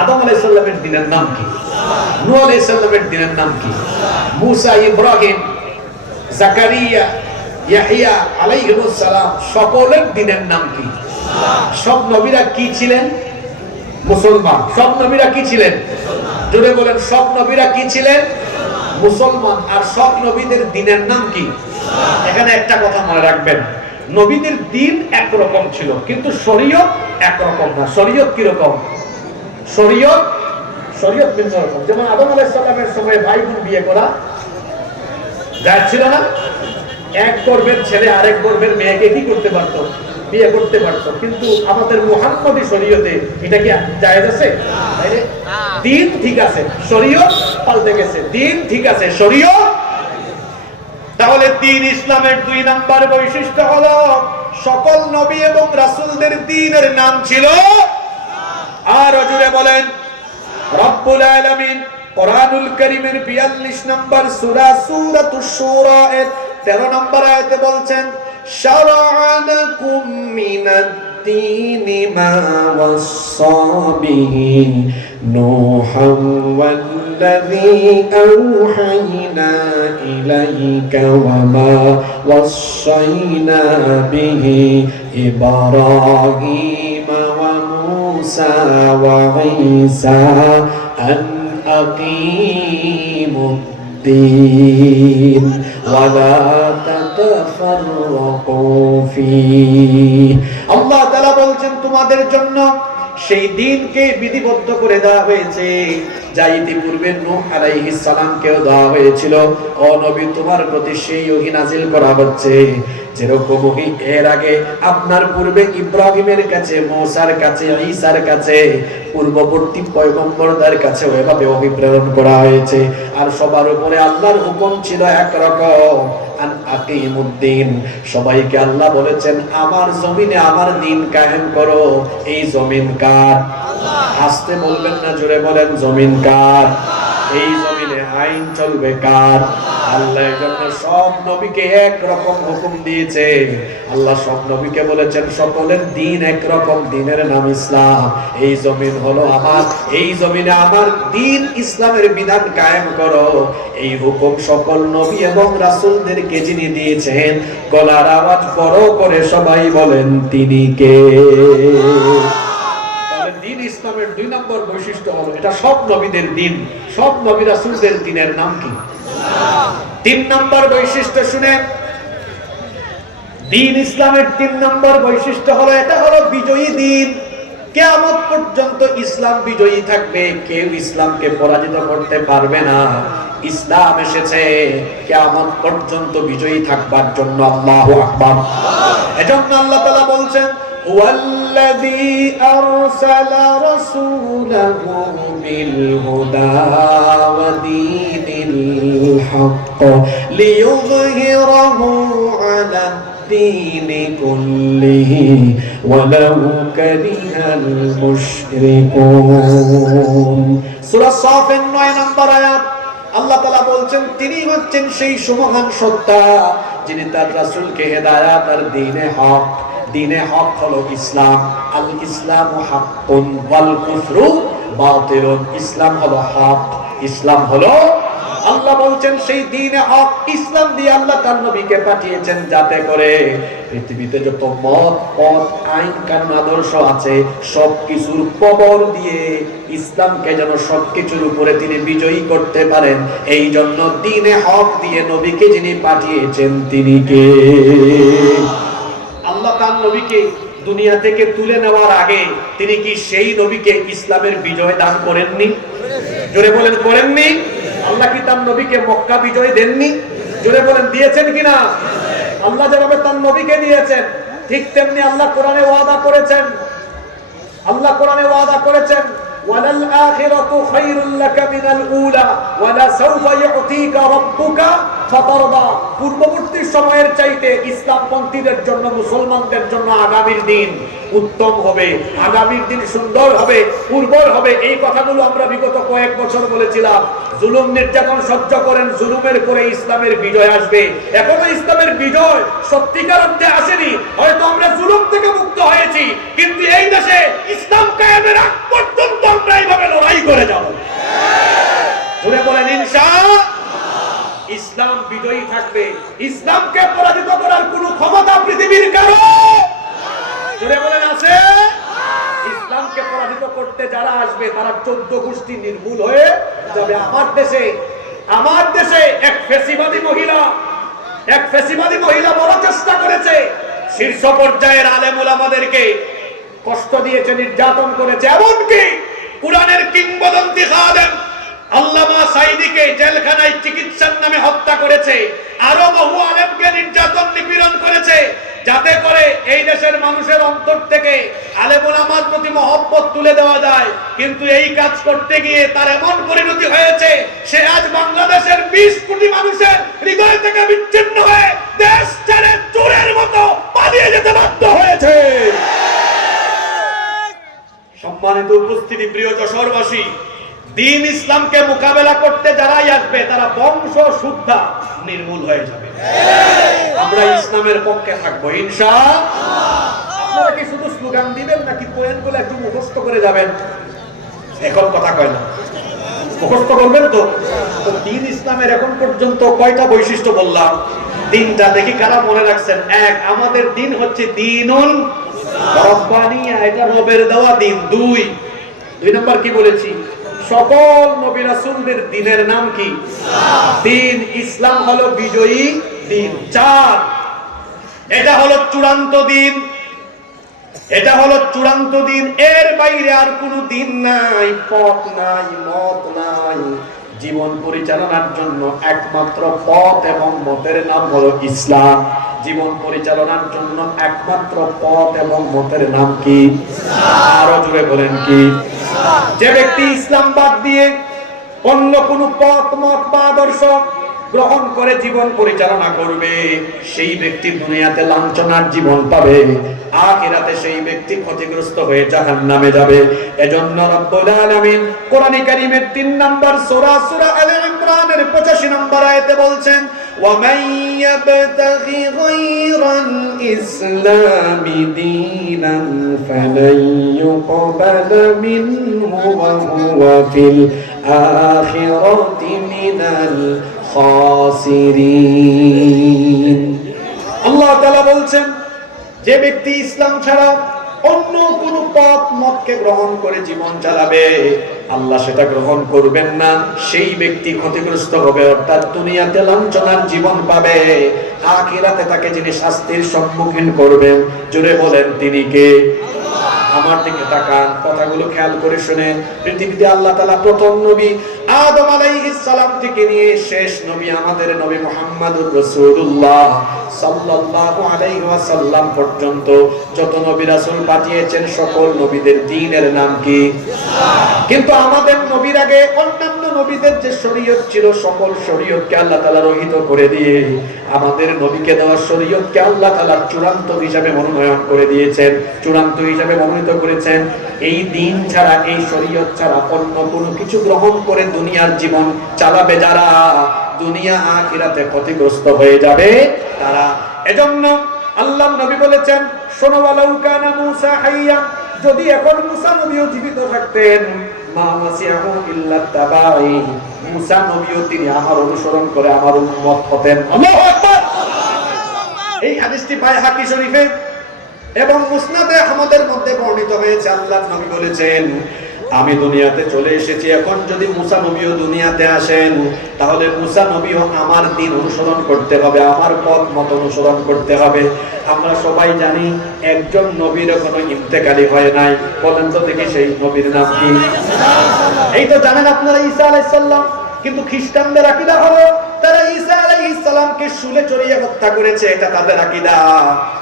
আদম আলাইহিস সালামের দিনের নাম কি? নূহ আলাইহিস সালামের দিনের নাম কি? মুসা, ইব্রাহিম, জাকারিয়া, ইয়াহইয়া আলাইহিস সালাম সকলের দিনের নাম কি? সব নবীরা কি ছিলেন? মুসলমান। সব নবীরা কি ছিলেন? জোরে বলেন, সব নবীরা কি ছিলেন? মুসলমান। আর সব নবীদের দিনের নাম কি? এখানে একটা কথা মনে রাখবেন, নবীদের দিন একরকম ছিল, কিন্তু শরীয়ত একরকম না। শরীয়ত কি রকম? শরীয়ত ভিন্ন রকম। যেমন আদম আলাইহিস সালামের সময় ভাই বোন বিয়ে করা জায়েজ ছিল না? এক গর্ভের ছেলে আরেক গর্ভের মেয়েকে কি করতে পারতো? বিয়ে করতে পারতো। কিন্তু আমাদের মুহাম্মদী শরীয়তে এটা কি জায়েজ আছে? দিন ঠিক আছে, শরীয়ত পাল্টে গেছে। দিন ঠিক আছে, শরীয়ত। তাহলে দিন ইসলামের দুই নাম্বার বৈশিষ্ট্য হলো, সকল নবী এবং রাসূলদের দ্বীনের নাম ছিল। আর জুড়ে বলেন, রব্বুল আলামিন কোরআনুল কারীমের 42 নম্বর সূরা সূরাতুশ শুরা এর 13 নম্বর আয়াতে বলছেন, শারা'a লাকুম মিনাদ-দীনি মা ওয়াসসা বিহি নূহান ওয়াল্লাযী আওহাইনা ইলাইকা ওয়া মা ওয়াসাইনা বিহি ইব্রাহিম ওয়া মুসা ওয়া ঈসা আন আকিমুদ-দীন ওয়া লা তাতাফাররাকু ফীহি। আল্লাহ তাআলা বলছেন, তোমাদের জন্য সেই দিনকে বিধিবদ্ধ করে দেওয়া হয়েছে যা ইতিপূর্বে নূহ আলাইহিস সালামকেও দেওয়া হয়েছিল। ও নবী, তোমার প্রতি সেই ওহী নাজিল করা হচ্ছে যেরকম ওহী এর আগে আপনার পূর্বে ইব্রাহিমের কাছে, মুসার কাছে, ঈসার কাছে, পূর্ববর্তী পয়গম্বরদের কাছে ওইভাবে ওহী প্রেরণ করা হয়েছে। আর সবার উপরে আল্লাহর হুকুম ছিল একরকম, আন আকিমুদ্দিন। সবাইকে আল্লাহ বলেছেন, আমার জমিনে আমার দিন কায়েম করো। এই জমিন কার? আসতে বলবেন না, জোরে বলেন, জমিন কার? এই জমিনে আইন চলবে কার? আল্লাহর জন্য সব নবীকে এক রকম হুকুম দিয়েছে। আল্লাহ সব নবীকে বলেছেন, সকলের দিন একরকম, দিনের নাম ইসলাম। এই জমিন হলো আমার, এই জমিনে আমার দিন ইসলামের বিধান কায়েম করো। এই হুকুম সকল নবী এবং রাসূলদেরকে যিনি দিয়েছেন, গলার আওয়াজ বড় করে সবাই বলেন, তিনি কে? দিন ইসলামের দুই নম্বর বৈশিষ্ট্য হলো, এটা সব নবীদের দিন। সব নবী রাসূলদের দিনের নাম কি? তিন নম্বর বৈশিষ্ট্য শুনেন, দিন ইসলামের তিন নম্বর বৈশিষ্ট্য হলো, এটা হলো বিজয়ী দিন। কিয়ামত পর্যন্ত ইসলাম বিজয়ী থাকবে, কেউ ইসলামকে পরাজিত করতে পারবে না। ইসলাম এসেছে কিয়ামত পর্যন্ত বিজয়ী থাকবার জন্য। আল্লাহু আকবার। এজন্য আল্লাহ তাআলা বলছেন, ওয়াল্লাযী আরসালা রাসূলাহু বিল হুদা ওয়া দীনিল হক লিইয়ুযহিরাহু আলা দ্দীনি কুল্লিহি ওয়ালাউ কারিহাল মুশরিকুন। সূরা সাফের 9 নম্বর আয়াত আল্লাহ তাআলা বলছেন তিনি হচ্ছেন সেই সুমহান সত্তা যিনি তার রাসূলকে হেদায়েত আর দ্বীনে হক হলো ইসলাম। আল ইসলামু হাক্কুন ওয়াল কুফরু বাতিলুন। ইসলাম হলো হক, ইসলাম হলো, আল্লাহ বলছেন সেই দ্বীনে হক ইসলাম দিয়ে আল্লাহ তার নবীকে পাঠিয়েছেন যাতে করে পৃথিবীতে যত মত পথ আইন কানুন আদর্শ আছে সবকিছুর কবর দিয়ে ইসলামকে যেন সবকিছুর উপরে তিনি বিজয়ী করতে পারেন। এই জন্য দ্বীনে হক দিয়ে নবীকে যিনি পাঠিয়েছেন তিনি কে? আল্লাহ তার নবীকে দুনিয়া থেকে তুলে নেওয়ার আগে তিনি কি সেই নবীকে ইসলামের বিজয় দান করেননি? জোরে বলেন করেননি? আল্লাহ কি তার নবীকে মক্কা বিজয় দেননি? জোরে বলেন দিয়েছেন কিনা? আল্লাহ যেভাবে তার নবীকে দিয়েছেন ঠিক তেমনি আল্লাহ কোরআনে ওয়াদা করেছেন, আল্লাহ কোরআনে ওয়াদা করেছেন ওয়ালাল আখিরাতু খায়রুল লাকা মিনাল উলা ওয়ালা সাওফা ইউতিকা রাব্বুকা ফাতারদা। পূর্ববর্তী সময়ের চাইতে ইসলামপন্থীদের জন্য, মুসলমানদের জন্য আগামীর দিন উত্তম হবে, আগামীর দিন সুন্দর হবে, উর্বর হবে। এই কথাগুলো আমরা বিগত কয়েক বছর বলেছিলাম। জুলুম নির্যাতন সহ্য করেন, জুলুমের পরে ইসলামের বিজয় আসবে। এখনো ইসলামের বিজয় সত্যিকার অর্থে আসেনি। হয়তো আমরা জুলুম থেকে মুক্ত হয়েছি, কিন্তু এই দেশে ইসলাম কায়েমের আগ পর্যন্ত আমরা এইভাবে লড়াই করে যাব। জোরে বলেন ইনশাআল্লাহ। ইসলাম বিজয়ী থাকবে। ইসলামকে পরাজিত করার কোনো ক্ষমতা পৃথিবীর কারো, জোরে বলেন আছে? ইসলামকে পরাজিত করতে যারা আসবে তারা 14 গোষ্ঠী নির্মূল হয়ে যাবে। আমার দেশে এক ফ্যাসিবাদী মহিলা বড় চেষ্টা করেছে, শীর্ষ পর্যায়ের আলেম ওলামাদেরকে কষ্ট দিয়েছে, নির্যাতন করেছে, এমনকি কুরআনের কিংবদন্তি খাদেম আল্লামা সাঈদীকে জেলখানায় চিকিৎসার নামে হত্যা করেছে, আরো বহু আলেমকে নির্যাতন নিপীড়ন করেছে, যাতে করে এই দেশের মানুষের অন্তর থেকে আলেম ওলামার প্রতি মহব্বত তুলে দেওয়া যায়। কিন্তু এই কাজ করতে গিয়ে তার এমন পরিণতি হয়েছে, সে আজ বাংলাদেশের 20 কোটি মানুষের হৃদয় থেকে বিচ্ছিন্ন হয়ে দেশ ছেড়ে চোরের মতো পালিয়ে যেতে বাধ্য হয়েছে। সম্মানিত উপস্থিতি, প্রিয় যশোরবাসী, দ্বীন ইসলামকে মোকাবেলা করতে যারাই আসবে তারা বংশ শুদ্ধা নির্মূল হয়ে যাবে। আমরা ইসলামের পক্ষে থাকবো ইনশাআল্লাহ। আপনারা কি শুধু স্লোগান দিবেন নাকি পয়েন্টগুলো একটু মুখস্থ করে যাবেন? এখন কথা কয় না, মুখস্থ করবেন তো? দ্বীন ইসলামের এখন পর্যন্ত কয়টা বৈশিষ্ট্য বললাম? 3টা। দেখি কারা মনে রাখছেন। 1, আমাদের দ্বীন হচ্ছে দ্বীনুন রব্বানিয়া, এটা রবের দেওয়া দ্বীন। 2 নম্বর কি বলেছি? সকল নবী রাসূলদের দ্বীনের নাম কি? দ্বীন। ইসলাম হলো বিজয়ী দ্বীন। 4, এটা হলো চূড়ান্ত দ্বীন, এটা হলো চূড়ান্ত দ্বীন। এর বাইরে আর কোনো দ্বীন নাই, পথ নাই, মত নাই। জীবন পরিচালনার জন্য একমাত্র পথ এবং মতের নাম হলো ইসলাম। জীবন পরিচালনার জন্য একমাত্র পথ এবং মতের নাম কি? আরো জোরে বলেন কি? যে ব্যক্তি ইসলাম বাদ দিয়ে অন্য কোন পথ মত বা আদর্শ গ্রহণ করে জীবন পরিচালনা করবে, সেই ব্যক্তি দুনিয়াতে লাঞ্ছনার জীবন পাবে, আখিরাতে সেই ব্যক্তি ক্ষতিগ্রস্ত হয়ে জাহান্নামে যাবে। এজন্য রব্বুল আলামিন কোরআনে কারীমের 3 নম্বর সূরা আলে ইমরানের 85 নম্বর আয়াতে বলছেন, ওয়া মান ইয়াবতাগি গায়রাল ইসলামি দীনান ফালান ইউকবালা মিনহু ওয়া হুয়া ফিল আখিরাতি মিনাল খাসিরিন। আল্লাহ তাআলা বলছেন, যে ব্যক্তি ইসলাম ছাড়া অন্য কোন পথ মতকে গ্রহণ করে জীবন চালাবে, আল্লাহ সেটা গ্রহণ করবেন না, সেই ব্যক্তি ক্ষতিগ্রস্ত হবে, অর্থাৎ দুনিয়াতে লাঞ্ছনার জীবন পাবে, আখিরাতে তাকে যিনি শাস্তির সম্মুখীন করবেন, জোরে বলেন তিনি কে? আমার দিকে তাকান, কথাগুলো খেয়াল করে শুনেন। পৃথিবীতে আল্লাহ তাআলা প্রথম নবী আদম আলাইহিস সালাম থেকে নিয়ে শেষ নবী আমাদের নবী মুহাম্মদুর রাসূলুল্লাহ সাল্লাল্লাহু আলাইহি ওয়াসাল্লাম পর্যন্ত যত নবী রাসূল পাঠিয়েছেন সকল নবীদের দ্বীনের নাম কি? কিন্তু আমাদের নবীর আগে অন্যান্য নবীদের যে শরীয়ত ছিল সকল শরীয়তকে আল্লাহ তাআলা রহিত করে দিয়ে আমাদের নবীকে দেওয়া শরীয়তকে আল্লাহ তাআলা চূড়ান্ত হিসাবে মনোনয়ন করে দিয়েছেন, চূড়ান্ত হিসাবে মনোনীত করেছেন। এই দিন ছাড়া, এই শরীয়ত ছাড়া অন্য কোনো কিছু গ্রহণ করে দুনিয়ার জীবন চালাবে যারা, দুনিয়া আখিরাতে ক্ষতিগ্রস্ত হয়ে যাবে তারা। এজন্য আল্লাহ নবী বলেছেন, শোনো, ওয়ালাউ কানা মূসা হাইয়া, যদি এখন মূসা নবীও জীবিত থাকতেন, মা ওয়াসিআহু ইল্লা তাবাই, মূসা নবীও তিনি আমার অনুসরণ করে আমার উম্মত হতেন। আল্লাহু আকবার। এই হাদিসটি বাইহাকি শরীফে এবং মুসনাদে আহমদের মধ্যে বর্ণিত হয়েছে। আল্লাহর নবী বলেছেন, আমি দুনিয়াতে চলে এসেছি, এখন যদি মূসা নবীও দুনিয়াতে আসেন, তাহলে মূসা নবীও আমার দ্বীন অনুসরণ করতে হবে, আমার পথ মত অনুসরণ করতে হবে। আমরা সবাই জানি একজন নবীর কোনো ইন্তেকালি হয় নাই। বলেন তো দেখি সেই নবীর নাম কি? এই তো জানেন আপনারা, ঈসা আলাইহিস সালাম। কিন্তু খ্রিস্টানদের আকীদা হলো তারা ঈসা আলাইহিস সালামকে শুলে চড়িয়ে হত্যা করেছে, এটা তাদের আকীদা।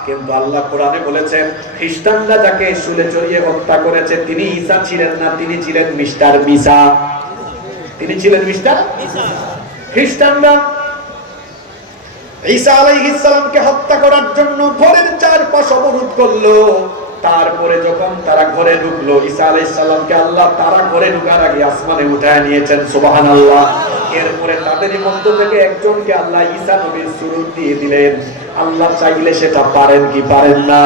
কিন্তু আল্লাহ কোরআনে বলেছেন, খ্রিস্টানরা যাকে শুলে চড়িয়ে হত্যা করেছে তিনি ঈসা ছিলেন না, তিনি ছিলেন মিস্টার মিসা। তিনি ছিলেন মিস্টার মিসা। খ্রিস্টানরা ঈসা আলাইহিস সালামকে হত্যা করার জন্য ঘরের চারপাশ অবরোধ করলো। তারপরে যখন তারা ঘরে ঢুকলো, ঈসা আলাইহিস সালামকে আল্লাহ তারা ঘরে ঢোকার আগে আসমানে উঠায় নিয়েছেন, সুবহানাল্লাহ। এরপরে তাদেরই মধ্য থেকে একজনকে আল্লাহ ঈসা নবীর সুরত দিয়ে দিলেন। আল্লাহ চাইলে সেটা পারেন কি পারেন না?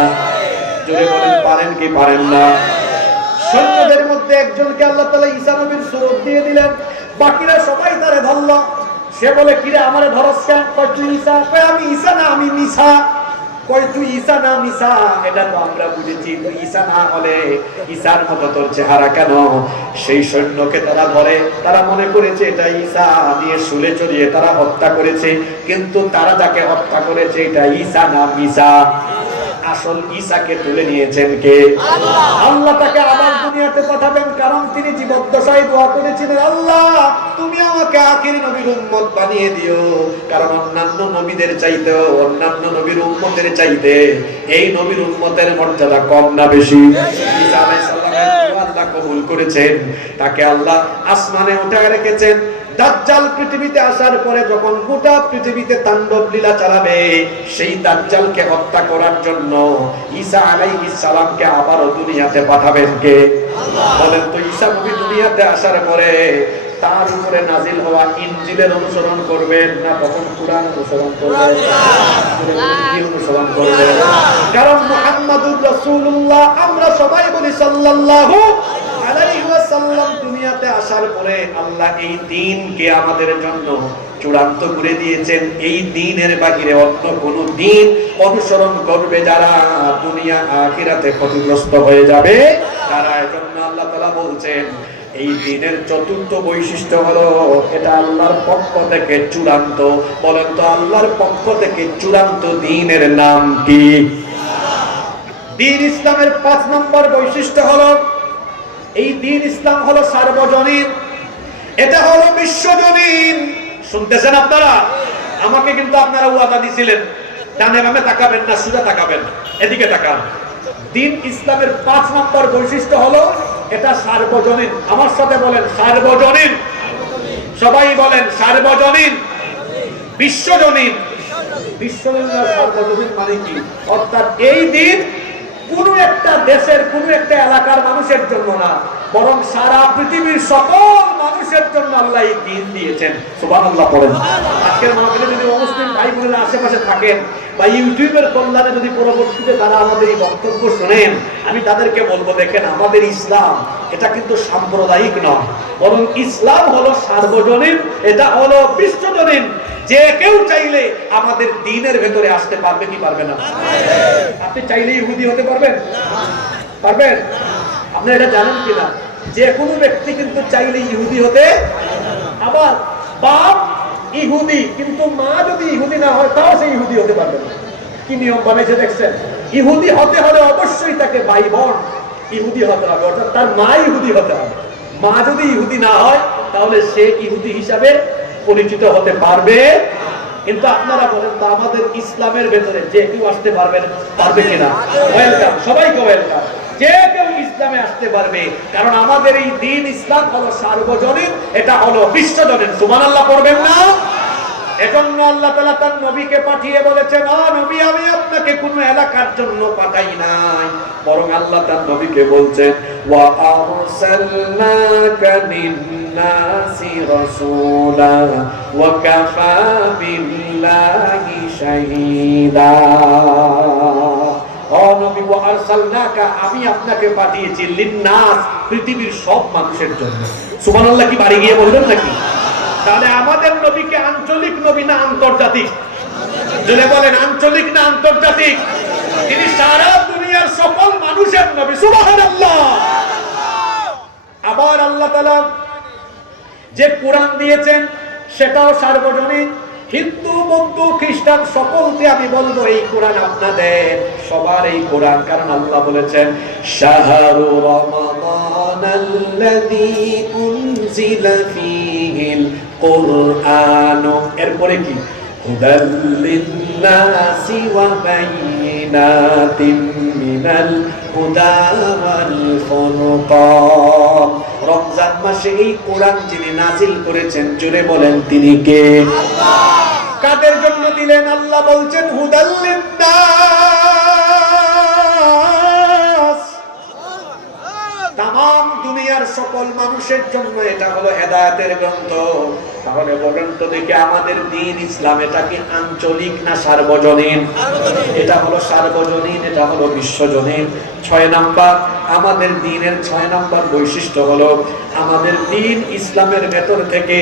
জোরে বলেন, পারেন কি পারেন না? সৈন্যদের মধ্যে একজনকে আল্লাহ তাআলা ঈসা নবীর সুরত দিয়ে দিলেন। বাকিরা সবাই তারে ধরল। সে বলে, কিরে আমারে ধরস কেন? কয় তুই ঈসা? কয় আমি ঈসা না, আমি মিসা। কয় তুই ঈসা না মিসা? এটা তো আমরা বুঝেছি, তুই ঈসা না হলে ঈসার মতো তোর চেহারা কেন? সেই সৈন্যকে তারা ধরে, তারা মনে করেছে এটা ঈসা, দিয়ে শুলে চড়িয়ে তারা হত্যা করেছে। কিন্তু তারা যাকে হত্যা করেছে এটা ঈসা না মিসা। আসল ঈসাকে তুলে নিয়েছেন কে? আল্লাহ তাকে আবার দুনিয়াতে পাঠাবেন, কারণ তিনি জীবদ্দশায় দোয়া করেছিলেন, আল্লাহ তুমি আমাকে আখিরি নবীর উম্মত বানিয়ে দিও, কারণ অন্যান্য নবীদের চাইতে, অন্যান্য নবীর উম্মতের চাইতে এই নবীর উম্মতের মর্যাদা কম না বেশি? ঈসা আলাইহিস সালামের দোয়া আল্লাহ কবুল করেছেন, তাকে আল্লাহ আসমানে উঠায় রেখেছেন। দাজ্জাল পৃথিবীতে আসার পরে যখন গোটা পৃথিবীতে তাণ্ডব লীলা চালাবে, সেই দাজ্জালকে হত্যা করার জন্য ঈসা আলাইহিস সালামকে আবারও দুনিয়াতে পাঠাবেন কে? আল্লাহ। বলেন তো, ঈসা নবী দুনিয়াতে আসার পরে তার উপরে নাজিল হওয়া ইনজিলের অনুসরণ করবেন না তখন কুরআন অনুসরণ করবেন? কি অনুসরণ করবেন? কারণ মুহাম্মাদুর রাসূলুল্লাহ, আমরা সবাই বলি সাল্লাল্লাহু আলাইহি ওয়াসাল্লাম, দুনিয়াতে আসার পরে আল্লাহ এই দ্বীনকে আমাদের জন্য চূড়ান্ত করে দিয়েছেন। এই দ্বীনের বাহিরে অন্য কোনো দ্বীন অনুসরণ করবে যারা, দুনিয়া আখিরাতে ক্ষতিগ্রস্ত হয়ে যাবে তারা। এজন্য আল্লাহ তাআলা বলছেন, এই দ্বীনের চতুর্থ বৈশিষ্ট্য হলো এটা আল্লাহর পক্ষ থেকে চূড়ান্ত। বলেন তো, আল্লাহর পক্ষ থেকে চূড়ান্ত দ্বীনের নাম কি? দ্বীন ইসলামের 5 নম্বর বৈশিষ্ট্য হলো, এই দ্বীন ইসলাম হলো সার্বজনীন, এটা হলো বিশ্বজনীন। শুনতেছেন আপনারা? আমাকে কিন্তু আপনারা ওয়াদা দিয়েছিলেন, ডানে বামে তাকাবেন না, সোজা তাকাবেন, এদিকে তাকান। দ্বীন ইসলামের 5 নম্বর বৈশিষ্ট্য হলো এটা সার্বজনীন। আমার সাথে বলেন, সার্বজনীন। সবাই বলেন, সার্বজনীন, বিশ্বজনীন। বিশ্বজনীন আর সার্বজনীন মানে কি? অর্থাৎ এই দ্বীন কোন একটা দেশের, কোন একটা এলাকার মানুষের জন্য না, বরং সারা পৃথিবীর সকল মানুষের জন্য আল্লাহ এই দ্বীন দিয়েছেন। সুবহানাল্লাহ পড়েন। আজকের মাহফিলে যদি মুসলিম ভাই বোনেরা আশেপাশে থাকেন বা ইউটিউবের কল্যাণে যদি পরবর্তীতে তারা আমাদের এই বক্তব্য শুনেন, আমি তাদেরকে বলবো, দেখেন আমাদের ইসলাম এটা কিন্তু সাম্প্রদায়িক নয়, বরং ইসলাম হলো সার্বজনীন, এটা হলো বিশ্বজনীন। যে কেউ চাইলে আমাদের দ্বীনের ভেতরে আসতে পারবে কি পারবে না? আপনি চাইলে ইহুদি হতে পারবেন? পারবেন? আপনি এটা জানেন কিনা? যে কোনো ব্যক্তি কিন্তু চাইলে ইহুদি হতে, আবার বাপ ইহুদি কিন্তু মা যদি ইহুদি না হয় তাও সে ইহুদি হতে পারবে না। কি নিয়ম বানাইছে দেখছেন? ইহুদি হতে হলে অবশ্যই তাকে ভাই বোন ইহুদি হতে হবে, অর্থাৎ তার মা ইহুদি হতে হবে। মা যদি ইহুদি না হয় তাহলে সে ইহুদি হিসাবে পরিচিত হতে পারবে। কিন্তু আপনারা বলেন তো, আমাদের ইসলামের ভেতরে যে কেউ আসতে পারবে কিনা? ওয়েলকাম, সবাইকে ওয়েলকাম। যে কেউ ইসলামে আসতে পারবে, কারণ আমাদের এই দ্বীন ইসলাম হলো সার্বজনীন, এটা হলো বিশ্বজনীন। সুবহানাল্লাহ পড়বেন না? এজন্য আল্লাহ তাআলা তার নবীকে পাঠিয়ে বলেছেন, ও নবী, আমি আপনাকে কোনো এলাকার জন্য পাঠাই নাই, বরং আল্লাহ তার নবীকে বলছেন, ওয়া আরসালনাকা লিন-নাসি রাসূলা ওয়া কাফা বিল্লাহি শাহীদা। ও নবী, ওয়া আরসালনাকা, আমি আপনাকে পাঠিয়েছি লিন-নাস, পৃথিবীর সব মানুষের জন্য। সুবহানাল্লাহ কি বাড়ি গিয়ে বলবেন নাকি? তাহলে আমাদের নবীকে আঞ্চলিক নবী না আন্তর্জাতিক? যদি বলেন আঞ্চলিক না আন্তর্জাতিক? তিনি সারা দুনিয়ার সকল মানুষের নবী। সুবহানাল্লাহ। আবার আল্লাহ তাআলা যে কোরআন দিয়েছেন সেটাও সার্বজনীন। হিন্দু, বৌদ্ধ, খ্রিস্টান সকলকে আমি বলবো, এই কোরআন আপনাদের সবার এই কোরআন। কারণ আল্লাহ বলেছেন, শাহরু রমাদানাল্লাযী উনজিলা ফীহিল কুরআন। এরপরে কি? হুদাল লিন-নাসি ওয়া বাইয়িনাতিন মিনাল হুদা ওয়াল ফুরকান। রমজান মাসে এই কোরআন যিনি নাজিল করেছেন, জোরে বলেন তিনি কে? আল্লাহ। কাদের জন্য দিলেন? আল্লাহ বলছেন, হুদাল লিন-নাস, তাম দুনিয়ার সকল মানুষের জন্য এটা হলো হেদায়েতের গ্রন্থ। তাহলে বলেন তো দেখি, আমাদের দ্বীন ইসলাম এটা কি আঞ্চলিক না সার্বজনীন? এটা হলো সার্বজনীন, এটা হলো বিশ্বজনীন। 6 নাম্বার, আমাদের দ্বীনের 6 নাম্বার বৈশিষ্ট্য হলো, আমাদের দ্বীন ইসলামের ভেতর থেকে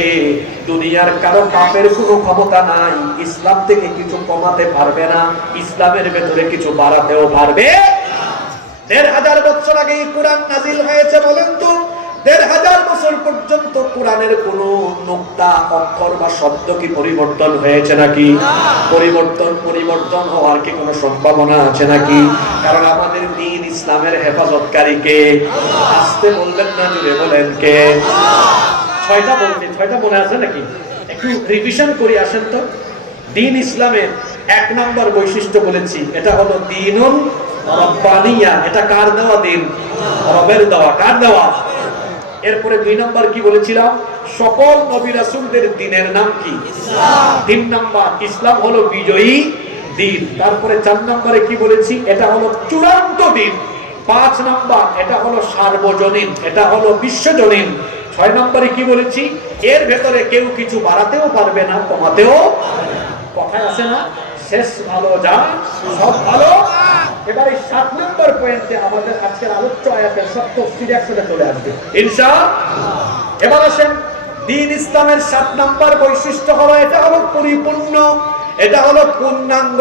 দুনিয়ার কারো পাপের কোনো ক্ষমতা নাই। ইসলাম থেকে কিছু কমাতে পারবে না, ইসলামের ভেতরে কিছু বাড়াতেও পারবে। ১৫০০ বছর আগে এই কোরআন নাজিল হয়েছে। বলেন তো, ১৫০০ বছর পর্যন্ত কোরআনের কোন নুকতা, অক্ষর বা শব্দ কি পরিবর্তন হয়েছে নাকি? পরিবর্তন হওয়ার কি কোনো সম্ভাবনা আছে নাকি? কারণ আমাদের দ্বীন ইসলামের হেফাজতকারী কে? আসতে বলবেন না, জুড়ে বলেন কে? 6টা বলছি, 6টা মনে আছে নাকি? একটু রিভিশন করে আসেন তো। দ্বীন ইসলামের 1 নম্বর বৈশিষ্ট্য বলেছি, এটা হলো দ্বীনুল রব্বানিয়া। এটা কার দেওয়া দিন? রবের দেওয়া। কার দেওয়া? এরপরে 2 নাম্বার কি বলেছিলাম? সকল নবী রাসূলদের দ্বীনের নাম কি? ইসলাম। 3 নাম্বার, ইসলাম হলো বিজয়ী দ্বীন। তারপরে 4 নম্বরে কি বলেছি? এটা হলো চূড়ান্ত দ্বীন। 5 নাম্বার, এটা হলো সার্বজনীন, এটা হলো বিশ্বজনীন। 6 নম্বরে কি বলেছি? এর ভেতরে কেউ কিছু বাড়াতেও পারবে না, কমাতেও। কথায় আছে না, শেষ ভালো যা সব ভালো। এবারে 7 নম্বর পয়েন্টে আমাদের আজকের আলোচ্য আয়াতের সব তফসির একসাথে চলে আসবে ইনশাআল্লাহ। এবার আসেন, দ্বীন ইসলামের 7 নম্বর বৈশিষ্ট্য হলো, এটা হলো পরিপূর্ণ, এটা হলো পূর্ণাঙ্গ,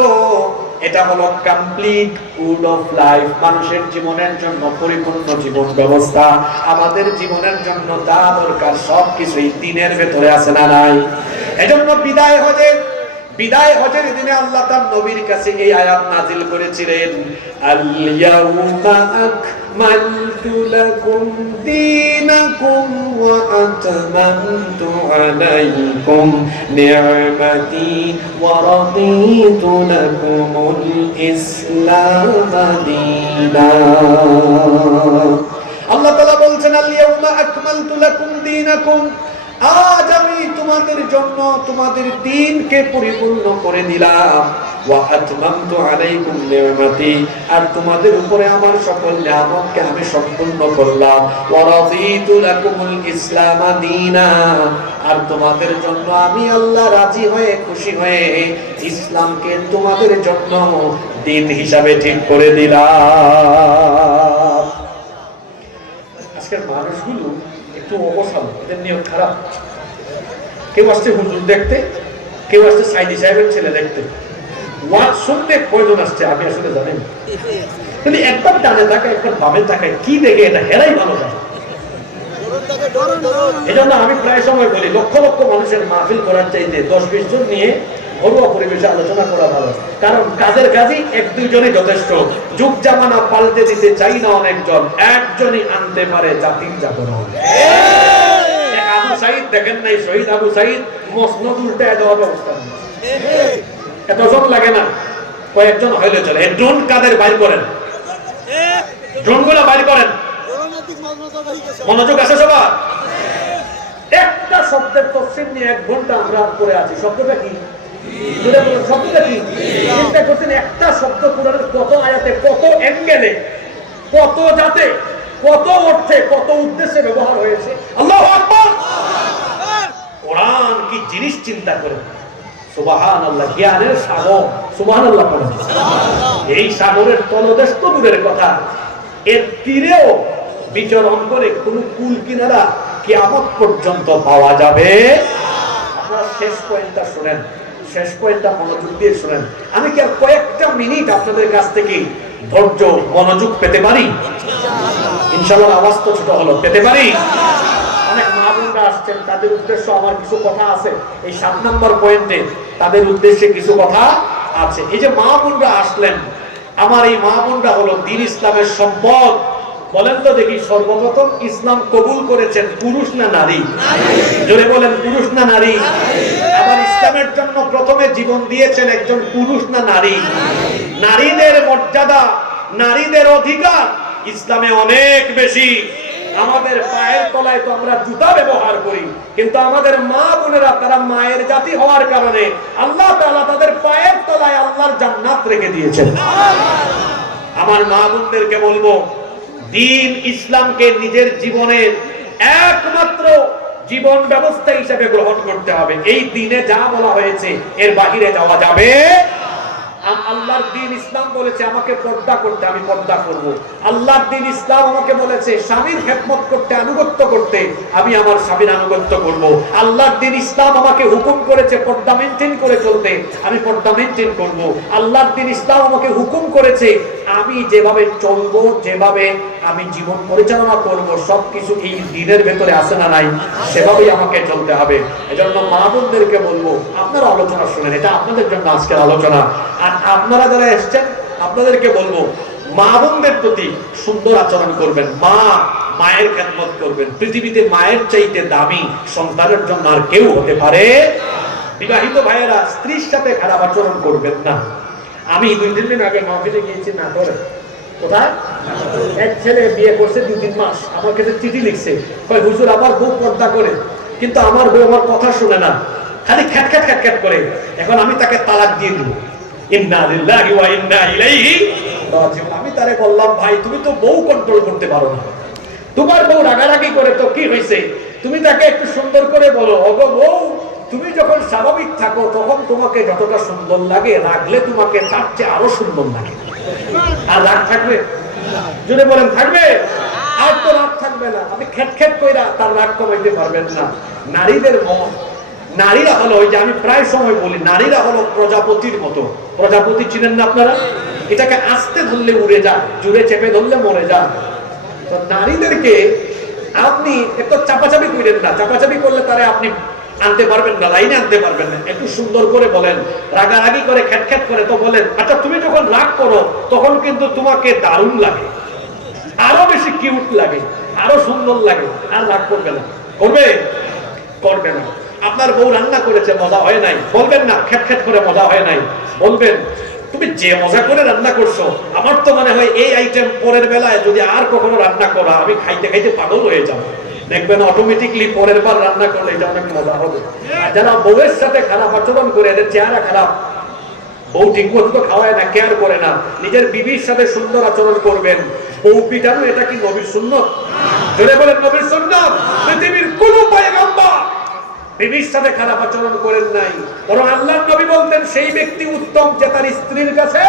এটা হলো কমপ্লিট কোড অফ লাইফ। মানুষের জীবনের জন্য পরিপূর্ণ জীবন ব্যবস্থা। আমাদের জীবনের জন্য যা দরকার সবকিছুই দ্বীনের ভেতরে আছে না নাই? এজন্য বিদায় হজের দিনে আল্লাহ তার নবীর কাছে এই আয়াত নাজিল করেছিলেন, আল ইয়াউমা আকমালতু লাকুম দীনাকুম ওয়া আতমামতু আলাইকুম নি'মাতি ওয়া রাদিতু লাকুমুল ইসলাম দীনান। আল্লাহ তাআলা বলছেন, আল ইয়াউমা আকমালতু লাকুম দীনাকুম, আজ আমি তোমাদের জন্য তোমাদের দ্বীনকে পরিপূর্ণ করে দিলাম। ওয়া আতমামতু আলাইকুম নি'মাতি, আর তোমাদের উপরে আমার সকল নিয়ামতকে আমি সম্পূর্ণ করলাম। ওয়া রাদিতু লাকুমুল ইসলাম দীনান, আর তোমাদের জন্য আমি আল্লাহ রাজি হয়ে, খুশি হয়ে ইসলামকে তোমাদের জন্য দ্বীন হিসাবে ঠিক করে দিলাম। আজকের মানুষগুলো একটু অবসান, এদের নিয়ম খারাপ। কেউ আসছে হুজুর দেখতে, কেউ আসছে সাইদি সাহেবের ছেলে দেখতে। ওয়াজ শুনতে কয়জন আসছে আমি আসলে জানি না, কিন্তু একবার ডানে তাকায়, একবার বামে তাকায়, কি দেখে এটা হেরাই ভালো যায়। এই জন্য আমি প্রায় সময় বলি, লক্ষ লক্ষ মানুষের মাহফিল করার চাইতে 10-20 জন নিয়ে ঘরোয়া পরিবেশে আলোচনা করা ভালো। কারণ কাজের কাজই 1-2 জনই যথেষ্ট। যুগ জামানা পাল্টে দিতে চাই না অনেকজন, একজনই আনতে পারে জাতির জাগরণ। আবু সাইদ দেখেন নাই, শহীদ আবু সাইদ মসনদ উল্টায় দেওয়ার ব্যবস্থা, এতজন লাগে না, কয়েকজন হইলে চলে। এই ড্রোন কাদের বাইর করেন, ড্রোন গুলা বাইর করেন। মনোযোগ আছে সবার? একটা শব্দের তফসির নিয়ে 1 ঘন্টা আমরা করে আছি। শব্দটা কি? জোরে বলুন, শব্দটা কি? চিন্তা করছেন একটা শব্দ কোরআনের কত আয়াতে, কত অ্যাঙ্গেলে, কত জাতে, কত অর্থে, কত উদ্দেশ্যে ব্যবহার হয়েছে। আল্লাহু আকবার। কোরআন কি জিনিস চিন্তা করেন। সুবহানাল্লাহ, জ্ঞানের সাগর। সুবহানাল্লাহ পড়েন। এই সাগরের তলদেশ তো দূরের কথা, এর তীরেও বিচরণ করে কোন কুল কিনারা কিয়ামত পর্যন্ত পাওয়া যাবে। আপনারা শেষ পয়েন্টটা শুনেন, শেষ পয়েন্টটা মনোযোগ দিয়ে শুনেন। আমি কি আর কয়েকটা মিনিট আপনাদের কাছ থেকে ধৈর্য মনোযোগ পেতে পারি? ইনশাআল্লাহ। আওয়াজ তো ছোট হলো, পেতে পারি? অনেক মা বোনরা আসছেন, তাদের উদ্দেশ্য আমার কিছু কথা আছে। এই 7 নম্বর পয়েন্টে তাদের উদ্দেশ্যে কিছু কথা আছে। এই যে মা বোনরা আসলেন, আমার এই মা বোনরা হলো দ্বীন ইসলামের সম্পদ। বলেন তো দেখি, সর্বপ্রথম ইসলাম কবুল করেছেন পুরুষ না নারী? জোরে বলেন, পুরুষ না নারী? আবার ইসলামের জন্য প্রথমে জীবন দিয়েছেন একজন পুরুষ না নারী? নারীদের মর্যাদা, নারীদের অধিকার ইসলামে অনেক বেশি। আমাদের পায়ের তলায় তো আমরা জুতা ব্যবহার করি, কিন্তু আমাদের মা বোনেরা, তারা মায়ের জাতি হওয়ার কারণে আল্লাহ তাআলা তাদের পায়ের তলায় আল্লাহর জান্নাত রেখে দিয়েছেন। আমার মা বোনদেরকে বলবো, দ্বীন ইসলামকে নিজের জীবনের একমাত্র জীবন ব্যবস্থা হিসেবে গ্রহণ করতে হবে। এই দ্বীনে যা বলা হয়েছে এর বাহিরে যাওয়া যাবে। আল্লাহর দ্বীন ইসলাম বলেছে আমাকে পর্দা করতে, আমি পর্দা করব। আল্লাহর দ্বীন ইসলাম আমাকে বলেছে স্বামীর খেদমত করতে, আনুগত্য করতে, আমি আমার স্বামীর আনুগত্য করব। আল্লাহর দ্বীন ইসলাম আমাকে হুকুম করেছে পর্দা মেইনটেইন করে চলতে, আমি পর্দা মেইনটেইন করব। আল্লাহর দ্বীন ইসলাম আমাকে হুকুম করেছে আমি যেভাবে চলবো, যেভাবে আমি জীবন পরিচালনা করব, সবকিছু এই দ্বীনের ভেতরে আছে না নাই? সেভাবেই আমাকে চলতে হবে। এজন্য মা বোনদেরকে বলবো, আপনারা আলোচনা শুনেন, এটা আপনাদের জন্য আজকের আলোচনা। আর আপনারা যারা এসেছেন, আপনাদেরকে বলবো, মা বোনদের প্রতি সুন্দর আচরণ করবেন, মায়ের খেদমত করবেন। পৃথিবীতে মায়ের চাইতে দামি সন্তানের জন্য আর কেউ হতে পারে। বিবাহিত ভাইয়েরা স্ত্রীর সাথে খারাপ আচরণ করবেন না। আমি 2-3 দিন আগে মাহফিলে গিয়েছি নাটোরে। কোথায়? এক ছেলে বিয়ে করছে 2-3 মাস, আমার কাছে চিঠি লিখছে, কয় হুজুর আমার বউ পর্দা করে, কিন্তু আমার বউ আমার কথা শুনে না, খালি খ্যাট খ্যাট খ্যাট খ্যাট করে। এখন আমি তাকে তালাক দিয়ে দিব। ইন্না লিল্লাহি ওয়া ইন্না ইলাইহি রাজিউন। আমি তারে বললাম, ভাই তুমি তো বউ কন্ট্রোল করতে পারো না, তোমার বউ রাগারাগি করে তো কি হয়েছে, তুমি তাকে একটু সুন্দর করে বলো, ওগো বউ, তুমি যখন স্বাভাবিক থাকো তখন তোমাকে যতটা সুন্দর লাগে, রাগলে তোমাকে তার চেয়ে আরো সুন্দর লাগে। আর রাগ থাকবে? যদি বলেন থাকবে? আর তো রাগ থাকবে না। আপনি খেট খেট কইরা তার রাগ কমাইতে পারবেন না। নারীদের মন, নারীরা হলো, ওই যে আমি প্রায় সময় বলি, নারীরা হলো প্রজাপতির মতো। প্রজাপতি চিনেন না আপনারা? এটাকে আস্তে ধরলে উড়ে যায়, জুড়ে চেপে ধরলে মরে যায়। তো নারীদেরকে আপনি একটু চাপাচাপি করেন না। চাপাচাপি করলে তারে আপনি আনতে পারবেন না, লাইনে আনতে পারবেন না। একটু সুন্দর করে বলেন, রাগারাগি করে খ্যাট খ্যাট করে তো বলেন, আচ্ছা তুমি যখন রাগ করো তখন কিন্তু তোমাকে দারুণ লাগে, আরো বেশি কিউট লাগে, আরো সুন্দর লাগে, আর রাগ করবে না। করবে? করবে না। আপনার বউ রান্না করেছে, মজা হয় নাই, বলবেন না খ্যাট খ্যাট করে মজা হয় নাই, বলবেন তুমি যে মজা করে রান্না করছো, আমার তো মনে হয় এই আইটেম পরের বেলায় যদি আর কখনো রান্না করা, আমি খাইতে খাইতে পাগল হয়ে যাবো। দেখবেন অটোমেটিকলি পরের বার রান্না করলে এটা অনেক মজা হবে। আর যারা বউয়ের সাথে খারাপ আচরণ করে, এদের চেহারা খারাপ। বউ ঠিক মতো খাওয়ায় না, কেয়ার করে না। নিজের বিবির সাথে সুন্দর আচরণ করবেন। বউ পিটানো, এটা কি নবীর সুন্নত? জোরে বলেন নবীর সুন্নত। পৃথিবীর কোন পয়গম্বর বিবির সাথে খারাপ আচরণ করেন নাই, বরং আল্লাহর নবী বলতেন সেই ব্যক্তি উত্তম যে তার স্ত্রীর কাছে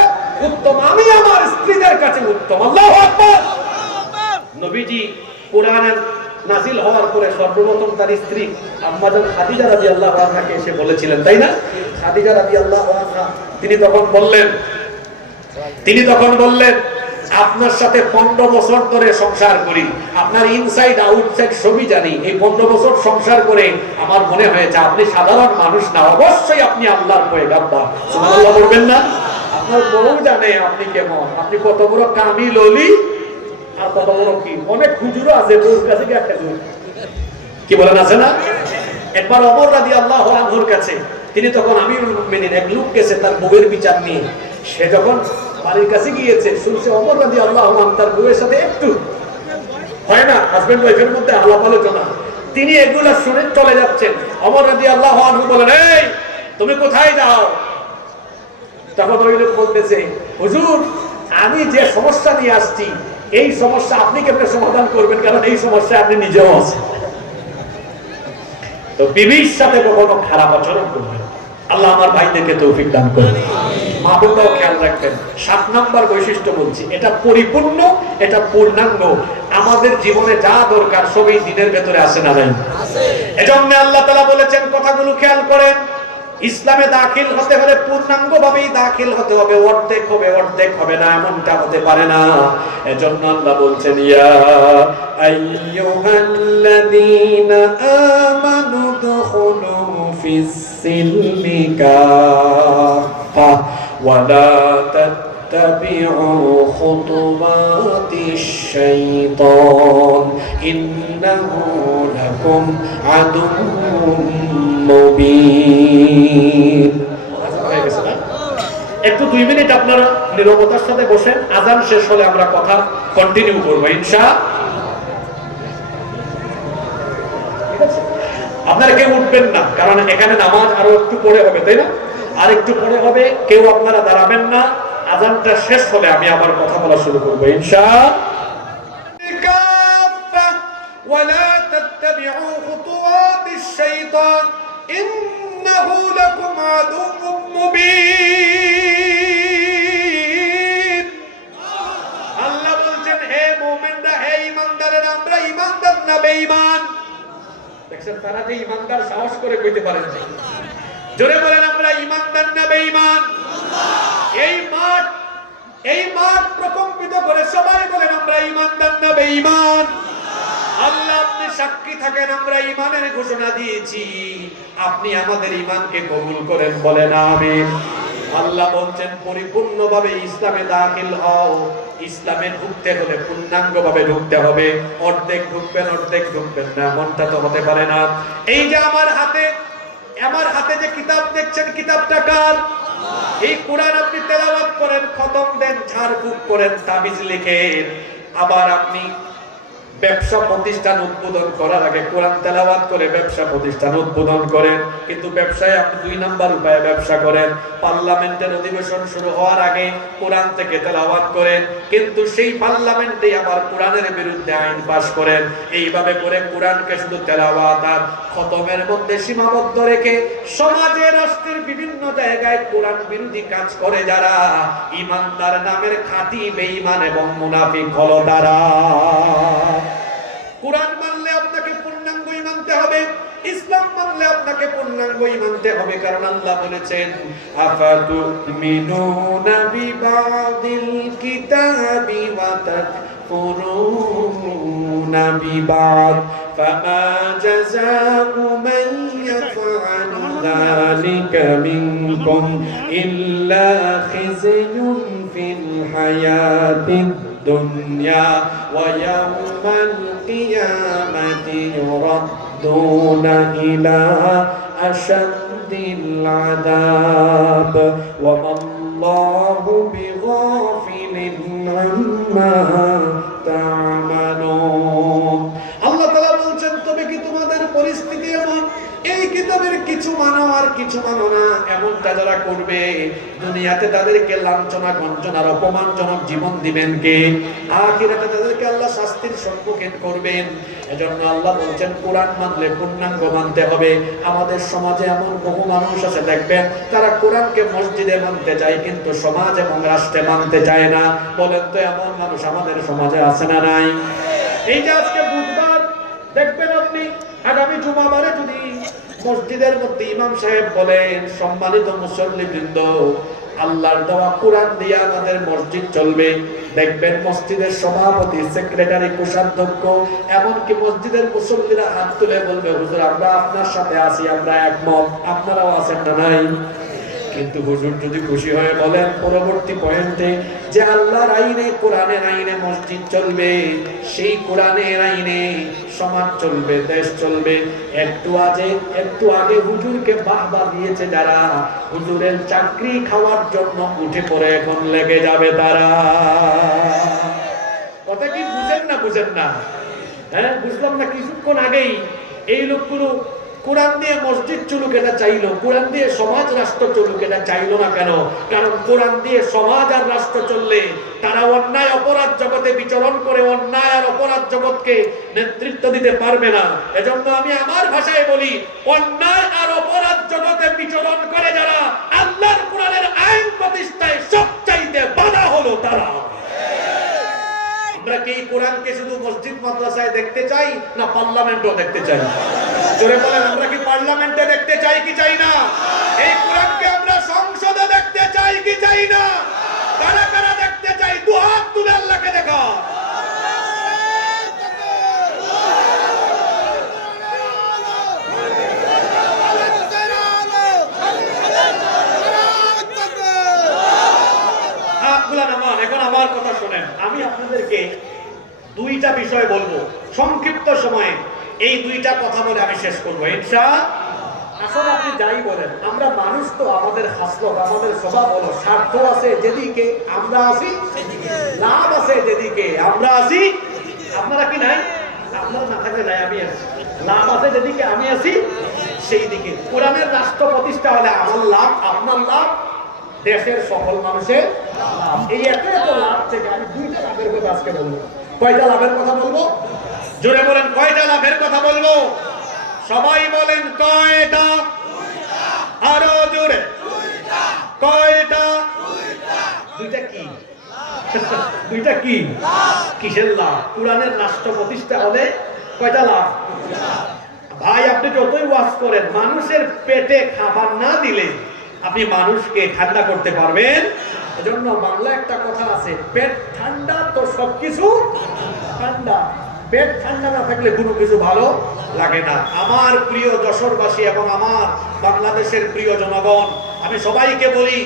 উত্তম, আমি আমার স্ত্রীদের কাছে উত্তম। আল্লাহু আকবার। নবীজি কোরআনের নাজিল হওয়ার পরে সর্বপ্রথম তার স্ত্রী আম্মা জান খাদিজা রাদিয়াল্লাহু আনহাকে এসে বলেছিলেন, তাই না? খাদিজা রাদিয়াল্লাহু আনহা তিনি তখন বললেন আপনার সাথে 15 বছর ধরে সংসার করি, আপনার ইনসাইড আউটসাইড সবই জানি। এই 15 বছর সংসার করে আমার মনে হয়েছে আপনি সাধারণ মানুষ না, অবশ্যই আপনি আল্লাহর পয়গম্বর। সুবহানাল্লাহ বলবেন না? আপনার বউ জানে আপনি কেমন, আপনি কত বড় কামিল ওলি, আর কত বড় কি। অনেক হুজুরও আছে বউর কাছে গিয়ে খেজুর, কি বলেন, আছে না? একবার ওমর রাদিয়াল্লাহু আনহুর কাছে, তিনি তখন আমিরুল মুমিনিন, এক লোক গেছে তার বউয়ের বিচার নিয়ে। সে যখন বাড়ির কাছে গিয়েছে, শুনছে ওমর রাদিয়াল্লাহু আনহু তার বউয়ের সাথে একটু হয় না, হাজবেন্ড ওয়াইফের মধ্যে আলাপ আলোচনা। তিনি এগুলো শুনে চলে যাচ্ছেন। ওমর রাদিয়াল্লাহু আনহু বলেন, এই তুমি কোথায় যাও? তখন ওই লোক বলতেছে, হুজুর আমি যে সমস্যা নিয়ে আসছি এই সমস্যা আপনি কেমনে সমাধান করবেন, কারণ এই সমস্যা আপনি নিজেও আছেন। তো বিবির সাথে কখনো খারাপ আচরণ করবেন। আল্লাহ আমার ভাইদেরকে তৌফিক দান করুন। মা বোনরাও খেয়াল রাখবেন। 7 নম্বর বৈশিষ্ট্য বলছি, এটা পরিপূর্ণ, এটা পূর্ণাঙ্গ। আমাদের জীবনে যা দরকার সবই দিনের ভেতরে আছে না নাই? এজন্য আল্লাহ তাআলা বলেছেন, কথাগুলো খেয়াল করেন, ইসলামে দাখিল হতে হলে পূর্ণাঙ্গ ভাবেই দাখিল হতে হবে, অর্ধেক হবে না, এমনটা হতে পারে না। এজন্য আল্লাহ বলছেন, ইয়া আইয়ুহাল্লাযীনা আমানু দুখুলু ফিস-সিলমি কাফা ওয়া লা তাত্তাবি'ু খুতুওয়াতিশ শাইতান ইন্নাহু লাকুম আদুউম মুবিন। একটু 2 মিনিট আপনারা নীরবতার সাথে বসেন, আযান শেষ হলে আমরা কথা কন্টিনিউ করব ইনশাআল্লাহ। আপনারা কেউ উঠবেন না, কারণ এখানে নামাজ আরো একটু পরে হবে, তাই না? আর একটু পরে হবে, কেউ আপনারা দাঁড়াবেন না। আযানটা শেষ হলে আমি আবার কথা বলা শুরু করব ইনশাআল্লাহ। ولا تتبعوا خطوات الشيطان إنه لكم عدو مبين। আল্লাহ বলছেন, হে মুমিনরা, হে ঈমানদারেরা, আমরা ঈমানদার না বেঈমান। দেখছেন তারা যে ঈমানদার সাহস করে কইতে পারেন না। জোরে বলেন, আমরা ঈমানদার না বেঈমান। এই মাঠ প্রকম্পিত করে সবাই বলেন, আমরা ঈমানদার না বেঈমান। আল্লাহ আপনি সাক্ষী থাকেন, আমরা ঈমানের ঘোষণা দিয়েছি, আপনি আমাদের ঈমানকে কবুল করেন, বলেন আমিন। আল্লাহ বলছেন, পরিপূর্ণভাবে ইসলামে দাখিল হও। ইসলামে ঢুকতে হলে পূর্ণাঙ্গভাবে ঢুকতে হবে। অর্ধেক ঢুকবেন না, এমনটা তো হতে পারে না। এই যে আমার হাতে যে কিতাব দেখছেন, কিতাবটা কার? এই কোরআন আপনি তেলাওয়াত করেন, খতম দেন, ঝাড়ফুঁক করেন, তাবিজ লিখেন। আবার আপনি ব্যবসা প্রতিষ্ঠান উদ্বোধন করার আগে কোরআন তেলাওয়াত করে ব্যবসা প্রতিষ্ঠান উদ্বোধন করেন, কিন্তু ব্যবসায় আপনি 2 নাম্বার উপায়ে ব্যবসা করেন। পার্লামেন্টের অধিবেশন শুরু হওয়ার আগে কোরআন থেকে তেলাওয়াত করেন, কিন্তু সেই পার্লামেন্টে আবার কোরআনের বিরুদ্ধে আইন পাস করেন। এইভাবে করে কোরআনকে শুধু তেলাওয়াত আর খতমের মধ্যে সীমাবদ্ধ রেখে সমাজে, রাষ্ট্রের বিভিন্ন জায়গায় কোরআন বিরোধী কাজ করে যারা, ঈমানদার নামের খাঁটি বেঈমান এবং মুনাফিক হলো তারা। কোরআন মানলে আপনাকে পূর্ণাঙ্গই মানতে হবে, ইসলাম মানলে আপনাকে পূর্ণাঙ্গই মানতে হবে, কারণ আল্লাহ বলেছেন, আফাতুমিনুনা বিবাদিল কিতাবি ওয়া তাকফুরুনা বিবাদ ফামা জাযাউ মান ইয়াফআলু যালিকা মিনকুম ইল্লা খিzyun ফিল হায়াতিদ দুনিয়া ওয়া ইয়াওমাল কিয়ামাতি ইউরাদ্দুনা ইলা আশাদ্দিল আযাব ওয়া মাল্লাহু বিগাফিলিন আম্মা তা'মালুন। আল্লাহ তাআলা বলছেন, তবে কি তোমাদের পরিস্থিতি এমন, এই কিতাবের কিছু মানো আর কিছু মানো না, এমনটা যারা করবে, দুনিয়াতে তাদেরকে লাঞ্ছনা, গঞ্জনার, অপমানজনক জীবন দিবেন কে? আখিরাতে তাদেরকে আল্লাহ শাস্তির সম্মুখীন করবেন। এজন্য আল্লাহ বলছেন, কোরআন মানলে পূর্ণাঙ্গ মানতে হবে। আমাদের সমাজে এমন বহু মানুষ আছে, দেখবেন তারা কোরআনকে মসজিদে মানতে চায়, কিন্তু সমাজ এবং রাষ্ট্রে মানতে চায় না। বলেন তো, এমন মানুষ আমাদের সমাজে আছে না নাই? এই যে আজকে বুধবার, দেখবেন আপনি আগামী জুমাবারে যদি মসজিদের মধ্যে ইমাম সাহেব বলেন, সম্মানিত মুসল্লিবৃন্দ, আল্লাহর দেওয়া কোরআন দিয়ে আমাদের মসজিদ চলবে, দেখবেন মসজিদের সভাপতি, সেক্রেটারি, কোষাধ্যক্ষ, এমনকি মসজিদের মুসল্লিরা হাত তুলে বলবে, হুজুর আমরা আপনার সাথে আছি, আমরা একমত, আপনারাও আছেন না নাই? কিন্তু হুজুর যদি খুশি হয়ে বলেন পরবর্তী পয়েন্টে যে আল্লাহর আইনে, কোরআনের আইনে মসজিদ চলবে, সেই কোরআনের আইনে সমাজ চলবে, দেশ চলবে, একটু আগে হুজুরকে বাহবা দিয়েছে যারা, হুজুরের চাকরি খাওয়ার জন্য উঠে পড়ে এখন লেগে যাবে তারা। কথা কি বুঝেন না? হ্যাঁ, বুঝলাম না। কিছুক্ষণ আগেই এই লোকগুলো কোরআন দিয়ে মসজিদ চলুক এটা চাইলো, কোরআন দিয়ে সমাজ রাষ্ট্র চলুক এটা চাইলো না কেন? কারণ কোরআন দিয়ে সমাজ আর রাষ্ট্র চললে তারা অন্যায় অপরাধ জগতে বিচরণ করে অন্যায় আর অপরাধ জগৎকে নেতৃত্ব দিতে পারবে না। এজন্য আমি আমার ভাষায় বলি, অন্যায় আর অপরাধ জগতে বিচরণ করে যারা আল্লাহর কোরআনের আইন প্রতিষ্ঠায় সবচাইতে বাধা হলো তারা। আমরা কি কোরআনকে শুধু মসজিদ মাদ্রাসায় দেখতে চাই না পার্লামেন্টও দেখতে চাই? জোরে বলেন, আমরা কি পার্লামেন্টে দেখতে চাই কি চাই না? এই কোরআনকে আমরা সংসদে দেখতে চাই কি চাই না? কারা কারা দেখতে চাই দুহাত তুলে আল্লাহকে দেখা। এখন আমার কথা শোনেন, আমি আপনাদেরকে দুইটা বিষয় বলবো সংক্ষিপ্ত সময়ে। এই দুইটা কথা বলে আমি শেষ করবো ইনশাআল্লাহ। আসলে আপনি যাই বলেন, আমরা মানুষ তো, আমাদের হাসলত, আমাদের স্বভাব হলো স্বার্থ আছে যেদিকে আমরা আসি, লাভ আছে যেদিকে আমরা আসি। আপনারা কি নাই? আপনারা না থাকলে নাই, আমি আছি। লাভ আছে যেদিকে আমি আসি সেই দিকে। কোরআনের রাষ্ট্র প্রতিষ্ঠা হলে আমার লাভ, আপনার লাভ, দেশের সকল মানুষের লাভ। এই একটা লাভ থেকে আমি দুইটা লাভের কথা আজকে বলবো। কয়টা লাভের কথা বলবো? জোরে বলেন, কয়টা লাভের কথা বলবো? সবাই বলেন কয়টা? আরো জোরে কয়টা? দুইটা কি? দুইটা কি? কিসের লাভ? কোরআনের রাষ্ট্র প্রতিষ্ঠা হলে কয়টা লাভ? ভাই, আপনি যতই ওয়াজ করেন, মানুষের পেটে খাবার না দিলে আপনি মানুষকে ঠান্ডা করতে পারবেন? এজন্য বাংলা একটা কথা আছে, পেট ঠান্ডা তো সবকিছু ঠান্ডা। পেট ঠান্ডা না থাকলে কোনো কিছু ভালো লাগে না। আমার প্রিয় যশোরবাসী এবং আমার বাংলাদেশের প্রিয় জনগণ, আমি সবাইকে বলি,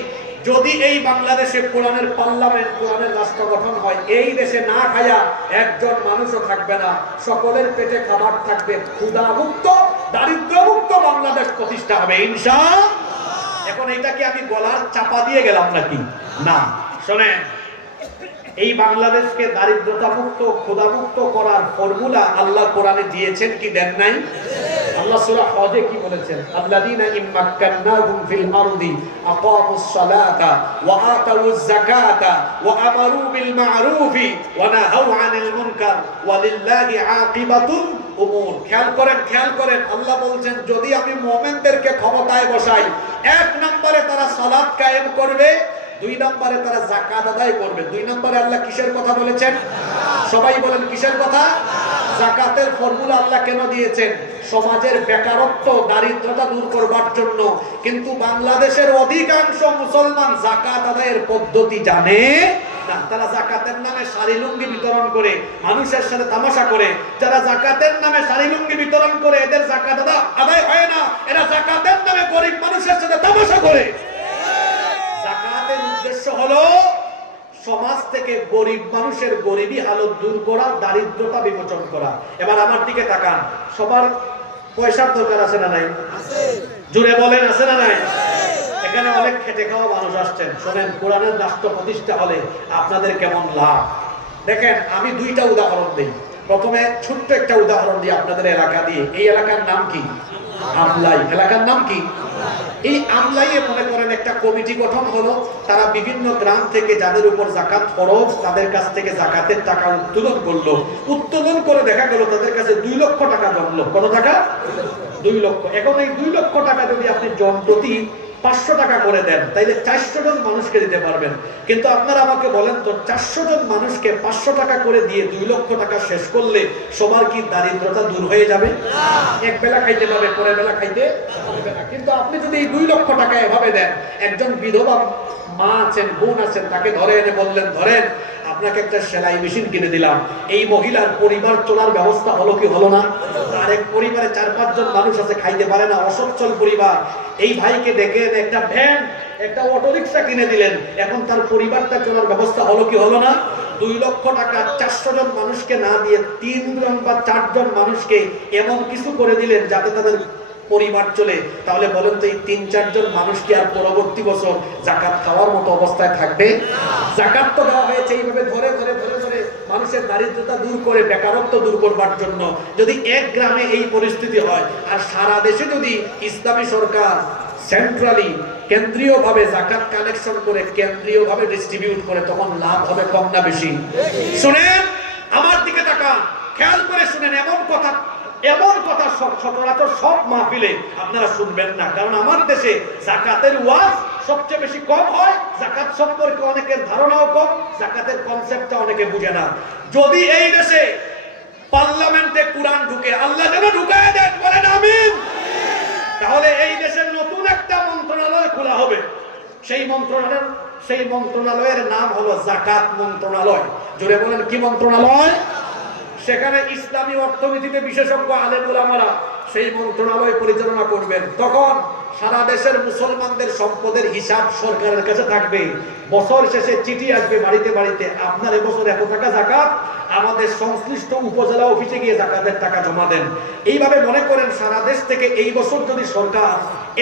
যদি এই বাংলাদেশে কোরআনের পার্লামেন্ট, কোরআনের রাষ্ট্র গঠন হয়, এই দেশে না খায়া একজন মানুষও থাকবে না, সকলের পেটে খাবার থাকবে, ক্ষুধামুক্ত, দারিদ্র্যমুক্ত বাংলাদেশ প্রতিষ্ঠা হবে ইনশাআল্লাহ। এখন এটা কি আমি গলার চাপা দিয়ে গেলাম নাকি? না, শোনেন, এই বাংলাদেশকে দারিদ্রতা মুক্ত, ক্ষুধামুক্ত করার ফর্মুলা আল্লাহ কোরআনে দিয়েছেন কি দেন নাই? আল্লাহ সূরা হজে কি বলেছেন? আল্লাযীনা ইম্মাক্কান্নাহুম ফিল আরদি আকামুস সালাতা ওয়া আতাউয যাকাতা ওয়া আমারু বিল মা'রুফি ওয়া নাহাউ আনিল মুনকার ওয়া লিল্লাহি আকিবাতুল উমুর। খেয়াল করেন, আল্লাহ বলছেন যদি আমি মুমিনদেরকে ক্ষমতায় বসাই, এক নম্বরে তারা সালাত কায়েম করবে, দুই নম্বরে তারা যাকাত আদায় করবে। দুই নম্বরে আল্লাহ কিসের কথা বলেছেন? সবাই বলেন কিসের কথা? যাকাতের ফর্মুলা আল্লাহ কেন দিয়েছেন? সমাজের বেকারত্ব, দারিদ্রতা দূর করবার জন্য। কিন্তু বাংলাদেশের অধিকাংশ মুসলমান যাকাত আদায়ের পদ্ধতি জানে না। তারা যাকাতের নামে শাড়ি লুঙ্গি বিতরণ করে, মানুষের সাথে তামাশা করে। যারা যাকাতের নামে শাড়ি লুঙ্গি বিতরণ করে, এদের যাকাত আদায় হয় না। এরা যাকাতের নামে গরিব মানুষের সাথে তামাশা করে। যাকাতের উদ্দেশ্য হলো সমাজ থেকে গরিব মানুষের গরিবী হালত দূর করা, দারিদ্রতা বিমোচন করা। এবার আমার দিকে তাকান, সবার পয়সার দরকার আছে না নাই? জুড়ে বলেন, আছে না নাই? এখানে অনেক খেটে খাওয়া মানুষ আসছেন। শোনেন, কোরআনের রাষ্ট্র প্রতিষ্ঠা হলে আপনাদের কেমন লাভ দেখেন। আমি দুইটা উদাহরণ দিই। প্রথমে ছোট্ট একটা উদাহরণ দিই আপনাদের এলাকা দিয়ে। এই এলাকার নাম কি? আমলাই। এলাকার নাম কি? এই আমলাইয়ে মনে করেন একটা কমিটি গঠন হলো। তারা বিভিন্ন গ্রাম থেকে যাদের উপর যাকাত ফরজ, তাদের কাছ থেকে যাকাতের টাকা উত্তোলন করলো। উত্তোলন করে দেখা গেল তাদের কাছে 2 লক্ষ টাকা জমলো। কত টাকা? 2 লক্ষ। এখন এই 2 লক্ষ টাকা যদি আপনি জন প্রতি 500 টাকা করে দেন, তাইলে 400 জন মানুষকে দিতে পারবেন। কিন্তু আপনারা আমাকে বলেন তো, 400 জন মানুষকে 500 টাকা করে দিয়ে 2 লক্ষ টাকা শেষ করলে সবার কি দারিদ্রতা দূর হয়ে যাবে? এক বেলা খাইতে পারবে, পরের বেলা খাইতে পারবে না। কিন্তু আপনি যদি এই 2 লক্ষ টাকা এভাবে দেন, একজন বিধবা মা আছেন, বোন আছেন, তাকে ধরে এনে বললেন, ধরেন আপনাকে একটা সেলাই মেশিন কিনে দিলাম। এই মহিলার পরিবার চলার ব্যবস্থা হলো কি হলো না? আরেক পরিবারে 4-5 জন মানুষ আছে, খাইতে পারে না, অসচ্ছল পরিবার। এই ভাইকে দেখে একটা ভ্যান, একটা অটো রিক্সা কিনে দিলেন। এখন তার পরিবারটা চলার ব্যবস্থা হলো কি হলো না? 2 লক্ষ টাকা 400 জন মানুষকে না দিয়ে 3 জন বা 4 জন মানুষকে এমন কিছু করে দিলেন যাতে তাদের পরিবার চলে। তাহলে বলেন তো, এই 3-4 জন মানুষ কি আর পরবর্তী বছর যাকাত খাওয়ার মতো অবস্থায় থাকবে? যাকাত তো দেওয়া হয়েছে এইভাবে ধরে ধরে ধরে ধরে মানুষের দারিদ্রতা দূর করে, বেকারত্ব দূর করবার জন্য যদি এক গ্রামে এই পরিস্থিতি হয়, আর সারা দেশে যদি ইসলামী সরকার সেন্ট্রালি কেন্দ্রীয়ভাবে জাকাত কালেকশন করে কেন্দ্রীয়ভাবে ডিস্ট্রিবিউট করে, তখন লাভ হবে কম না বেশি? শুনেন, আমার দিকে তাকান, খেয়াল করে শুনেন। এমন কথা সচরাচর সব মাহফিলে আপনারা শুনবেন না, কারণ আমার দেশে জাকাতের ওয়াজ সবচেয়ে বেশি কম হয়, জাকাত সম্পর্কে অনেকের ধারণাও কম, জাকাতের কনসেপ্টটা অনেকে বুঝে না। যদি এই দেশে পার্লামেন্টে কোরআন ঢুকে, আল্লাহ যেন ঢুকায় দেন, বলেন আমিন, তাহলে এই দেশের নতুন একটা মন্ত্রণালয় খোলা হবে। সেই মন্ত্রণালয়ের নাম হলো জাকাত মন্ত্রণালয়। জোরে বলেন, কি মন্ত্রণালয়? সেখানে ইসলামী অর্থনীতিতে বিশেষজ্ঞ আলেম উলামারা সেই মন্ত্রণালয় পরিচালনা করবেন। তখন সারা দেশের মুসলমানদের সম্পদের হিসাব সরকারের কাছে থাকবে। বছর শেষে চিঠি আসবে বাড়িতে বাড়িতে, আপনার এবছর এত টাকা জাকাত, আমাদের সংশ্লিষ্ট উপজেলা অফিসে গিয়ে জাকাতের টাকা জমা দেন। এইভাবে মনে করেন সারা দেশ থেকে এই বছর যদি সরকার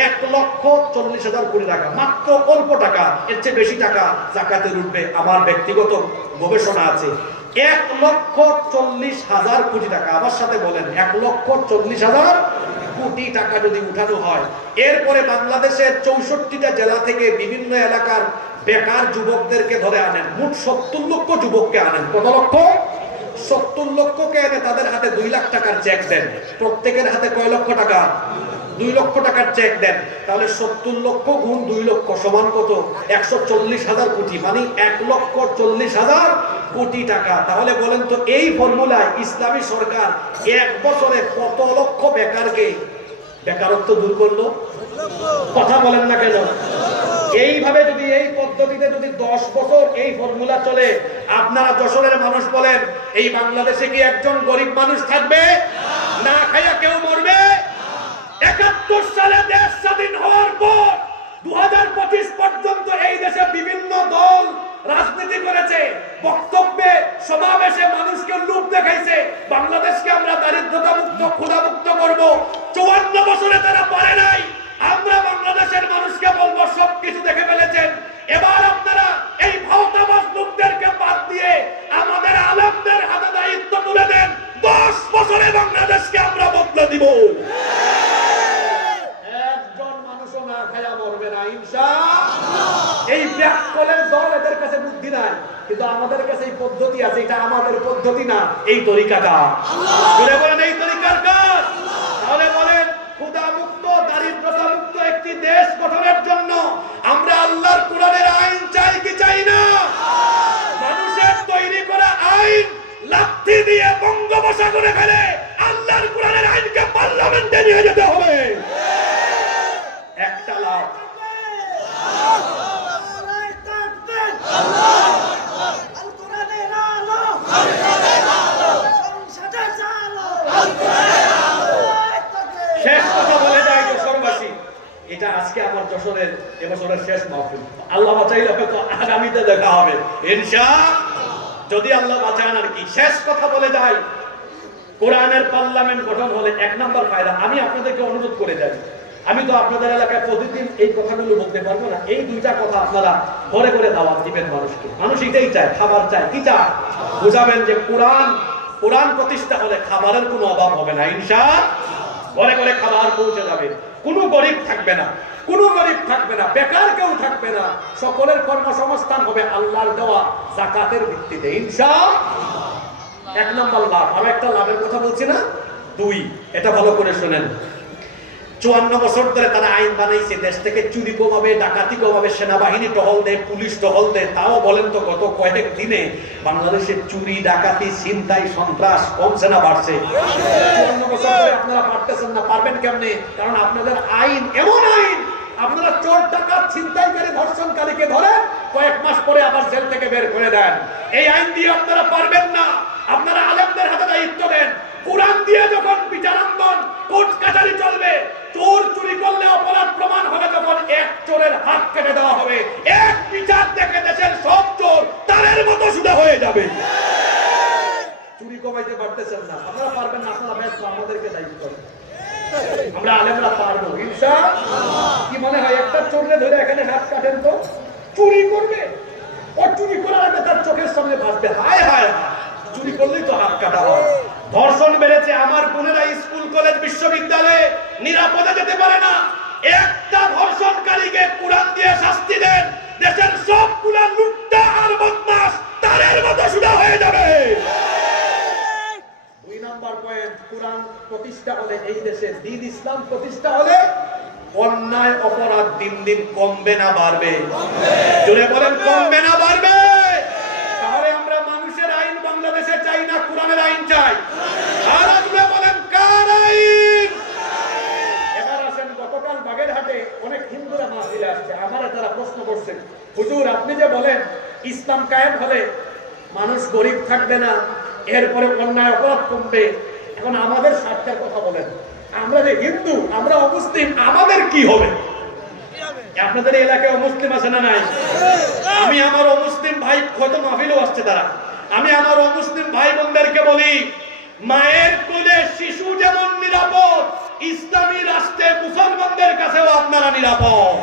1,40,000 কোটি টাকা, মাত্র অল্প টাকা, এর চেয়ে বেশি টাকা জাকাতে উঠবে, আমার ব্যক্তিগত গবেষণা আছে 1,40,000 কোটি টাকা। আমার সাথে বলেন, 1,40,000 কোটি টাকা যদি উঠানো হয়, এরপরে বাংলাদেশের 64টা জেলা থেকে বিভিন্ন এলাকার বেকার যুবকদেরকে ধরে আনেন, মোট 70 লক্ষ যুবককে আনেন। কত লক্ষ? 70 লক্ষকে এনে তাদের হাতে 2 লাখ টাকার চেক দেন। প্রত্যেকের হাতে কয় লক্ষ টাকা? 2 লক্ষ টাকার চেক দেন। তাহলে 70 লক্ষ গুণ 2 লক্ষ সমান কত? 140,000 কোটি, মানে 1,40,000 কোটি টাকা। তাহলে বলেন তো, এই ফর্মুলায় ইসলামী সরকার এক বছরে কত লক্ষ বেকারকে বেকারত্ব দূর করলো? কথা বলেন না কেন? এইভাবে যদি, এই পদ্ধতিতে যদি 10 বছর এই ফর্মুলা চলে, আপনারা যশোরের মানুষ বলেন, এই বাংলাদেশে কি একজন গরিব মানুষ থাকবে? না খাইয়া কেউ মরবে? 71 সালে দেশ স্বাধীন হওয়ার পর 2025 পর্যন্ত এই দেশে বিভিন্ন দল রাজনীতি করেছে, বক্তব্যে সমাবেশে মানুষকে লোভ দেখাইছে, বাংলাদেশকে আমরা দারিদ্রতা মুক্ত, ক্ষুধা মুক্ত করব। 54 বছরে তারা পারে নাই। আমরা বাংলাদেশের মানুষকে বলবো, সবকিছু দেখে ফেলেছেন, এবার আপনারা এই ভাওতাবাজ লোকদেরকে বাদ দিয়ে আমাদের আলেমদের হাতে দায়িত্ব তুলে দেন। 10 বছরে বাংলাদেশকে আমরা বদলে দিব। একজন মানুষও না খায়া মরবে না ইনশাআল্লাহ। এই ব্যাককলের দল, এদের কাছে বুদ্ধি নাই, কিন্তু আমাদের কাছে এই পদ্ধতি আছে। এটা আমাদের পদ্ধতি না, এই তরিকাটা। বলে বলেন, এই তরিকার কাজ। তাহলে বলেন, ক্ষুধা মুক্ত, দারিদ্রতা মুক্ত একটি দেশ গঠনের জন্য আমরা আল্লাহর কোরআনের আইন চাই কি চাই না? মানুষের তৈরি করা আইন লাথি দিয়ে বঙ্গোপসাগরে ফেলে আল্লাহর কোরআনের আইনকে পার্লামেন্টে নিয়ে যেতে হবে। একটা লাভ। শেষ কথা বলে যায় যশোরবাসী, এটা আজকে আমার যশোরের এবছরের শেষ মাহফিল। আল্লাহ বাঁচাইলে হয়তো আগামীতে দেখা হবে ইনশাআল্লাহ, যদি আল্লাহ বাঁচান আর কি। শেষ কথা বলে যায়, কোরআনের পার্লামেন্ট গঠন হলে 1 নম্বর ফায়দা, আমি আপনাদেরকে অনুরোধ করে যাই, আমি তো আপনাদের এলাকায় প্রতিদিন এই কথাগুলো বলতে পারবো না, এই 2টা কথা আপনারা ঘরে ঘরে দাওয়াত দিবেন মানুষকে। মানুষ এটাই চায়, খাবার চায়, কি চায়? বুঝাবেন যে কোরআন প্রতিষ্ঠা হলে খাবারের কোনো অভাব হবে না ইনশাআল্লাহ। ঘরে ঘরে খাবার পৌঁছে যাবে, কোনো গরিব থাকবে না, কোনো গরিব থাকবে না, বেকার কেউ থাকবে না, সকলের কর্মসংস্থান হবে আল্লাহর দেওয়া যাকাতের ভিত্তিতে ইনশাআল্লাহ। 1 নম্বর লাভ। আর একটা লাভের কথা বলছি না, 2, এটা ভালো করে শুনেন। 54 বছর ধরে তারা আইন বানাইছে, দেশ থেকে চুরি কমাবে, ডাকাতি কমাবে, সেনাবাহিনী টহল দেয়, পুলিশ টহল দেয়। তাও বলেন তো, গত কয়েক দিনে বাংলাদেশে চুরি, ডাকাতি, ছিনতাই, সন্ত্রাস কমছে না বাড়ছে? 54 বছর ধরে আপনারা পারতেছেন না। পারবেন কেমনে? কারণ আপনাদের আইন এমন আইন, আপনারা চোর, ডাকাত, ছিনতাইকারী, ধর্ষণকারীকে ধরে কয়েক মাস পরে আবার জেল থেকে বের করে দেন। এই আইন দিয়ে আপনারা পারবেন না। আপনারা আলেমদের হাতে দায়িত্ব দেন। কোরআন দিয়ে যখন বিচারাঙ্গন, কোর্ট কাছারি চলবে, চোর চুরি করলে অপরাধ প্রমাণ হবে, যখন এক চোরের হাত কেটে দেওয়া হবে, এক বিচার দেখে দেশের সব চোর তারের মতো সুদা হয়ে যাবে। চুরি কমাইতে পারতেছেন না, আপনারা পারবেন না, আপনারা ব্যস্ত, আমাদেরকে দায়িত্ব দেন। আমরা আলেমরা পারবো ইনশাআল্লাহ। কি মনে হয়, একটা চোরকে ধরে এখানে হাত কাটেন তো, চুরি করবে, ও চুরি করার আগে তার চোখের সামনে ভাসবে, হায় হায় হায়, চুরি করলেই তো হাত কাটা হয়। ধর্ষণ বেড়েছে, আমার বোনেরা স্কুল কলেজ বিশ্ববিদ্যালয়ে নিরাপদে যেতে পারে না। একটা ধর্ষণকারীকে কুরআন দিয়ে শাস্তি দেন, দেশের সবগুলা লুট্টা আর বদমাশ তারের মতো সুদা হয়ে যাবে। 2 নাম্বার পয়েন্ট, কুরআন প্রতিষ্ঠা হলে এই দেশে দ্বীন ইসলাম প্রতিষ্ঠা হলে অন্যায় অপরাধ দিন দিন কমবে না বাড়বে? জোরে বলেন, কমবে না বাড়বে? তাহলে আমরা মানুষের আইন বাংলাদেশে চাই না কুরআনের আইন চাই? আর আমরা বলেন কার আইন? এবার আসেন, গতকাল বাগেরহাটে অনেক হিন্দুরা মাহফিলে আসছে, আমারা তারা প্রশ্ন করছেন, হুজুর আপনি যে বলেন ইসলাম কায়েম হলে মানুষ গরিব থাকবে না, এরপরে অন্যায় অপরাধ কমবে, এখন আমাদের স্বার্থের কথা বলেন, আমরা যে হিন্দু, আমরা অমুসলিম, আমাদের কি হবে? আপনাদের এলাকায় অমুসলিম আছে না নাই? আমি আমার অমুসলিম ভাই, কত মাহফিলও আসছে তারা, আমি আমার অমুসলিম ভাই বোনদেরকে বলি, মায়ের কোলে শিশু যেমন নিরাপদ, ইসলামী রাষ্ট্রে মুসলমানদের কাছেও আপনারা নিরাপদ।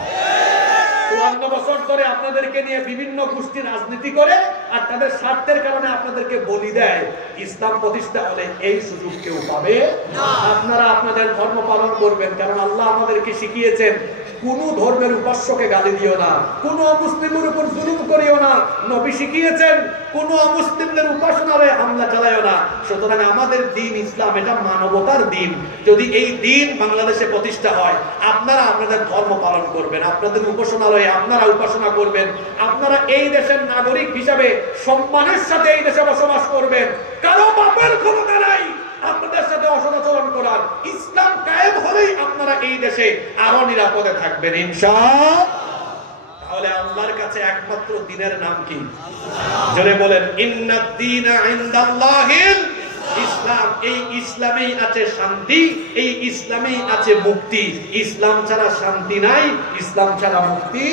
54 বছর ধরে আপনাদেরকে নিয়ে বিভিন্ন গোষ্ঠী রাজনীতি করে আর তাদের স্বার্থের কারণে আপনাদেরকে বলি দেয়। ইসলাম প্রতিষ্ঠা হলে এই সুযোগ কেউ পাবে না। আপনারা আপনাদের ধর্ম পালন করবেন, কারণ আল্লাহ আমাদেরকে শিখিয়েছেন কোন ধর্মের উপাস্যকে গালি দিও না, কোন অমুসলিমের উপর জুলুম করিও না। নবী শিখিয়েছেন কোন অমুসলিমদের উপাসনালয়ে হামলা চালাইও না। সুতরাং আমাদের দ্বীন ইসলাম এটা মানবতার দ্বীন। যদি এই দ্বীন বাংলাদেশে প্রতিষ্ঠা হয়, আপনারা আপনাদের ধর্ম পালন করবেন, আপনাদের উপাসনালয়ে আপনারা উপাসনা করবেন, আপনারা এই দেশের নাগরিক হিসাবে সম্মানের সাথে এই দেশে বসবাস করবেন। কারো বাপের ক্ষমতা নাই আপনাদের সাথে অসদাচরণ করার। ইসলাম কায়েম হলেই আপনারা এই দেশে আরো নিরাপদে থাকবেন ইনশাআল্লাহ। তাহলে আল্লাহর কাছে একমাত্র দ্বীনের নাম কি? জোরে বলেন, ইন্নাদ দীনা ইনদাল্লাহিল ইসলাম। এই ইসলামেই আছে শান্তি, এই ইসলামেই আছে মুক্তি। ইসলাম ছাড়া শান্তি নাই, ইসলাম ছাড়া মুক্তি।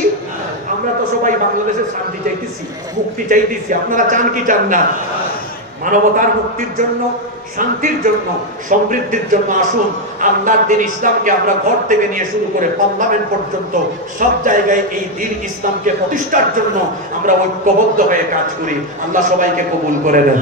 আমরা তো সবাই বাংলাদেশে শান্তি চাইতেছি, মুক্তি চাইতেছি, আপনারা চান কি চান না? মানবতার মুক্তির জন্য, শান্তির জন্য, সমৃদ্ধির জন্য আসুন আল্লাহর দ্বীন ইসলামকে আমরা ঘর থেকে নিয়ে শুরু করে পার্লামেন্ট পর্যন্ত সব জায়গায় এই দ্বীন ইসলামকে প্রতিষ্ঠার জন্য আমরা ঐক্যবদ্ধ হয়ে কাজ করি। আল্লাহ সবাইকে কবুল করে নেন।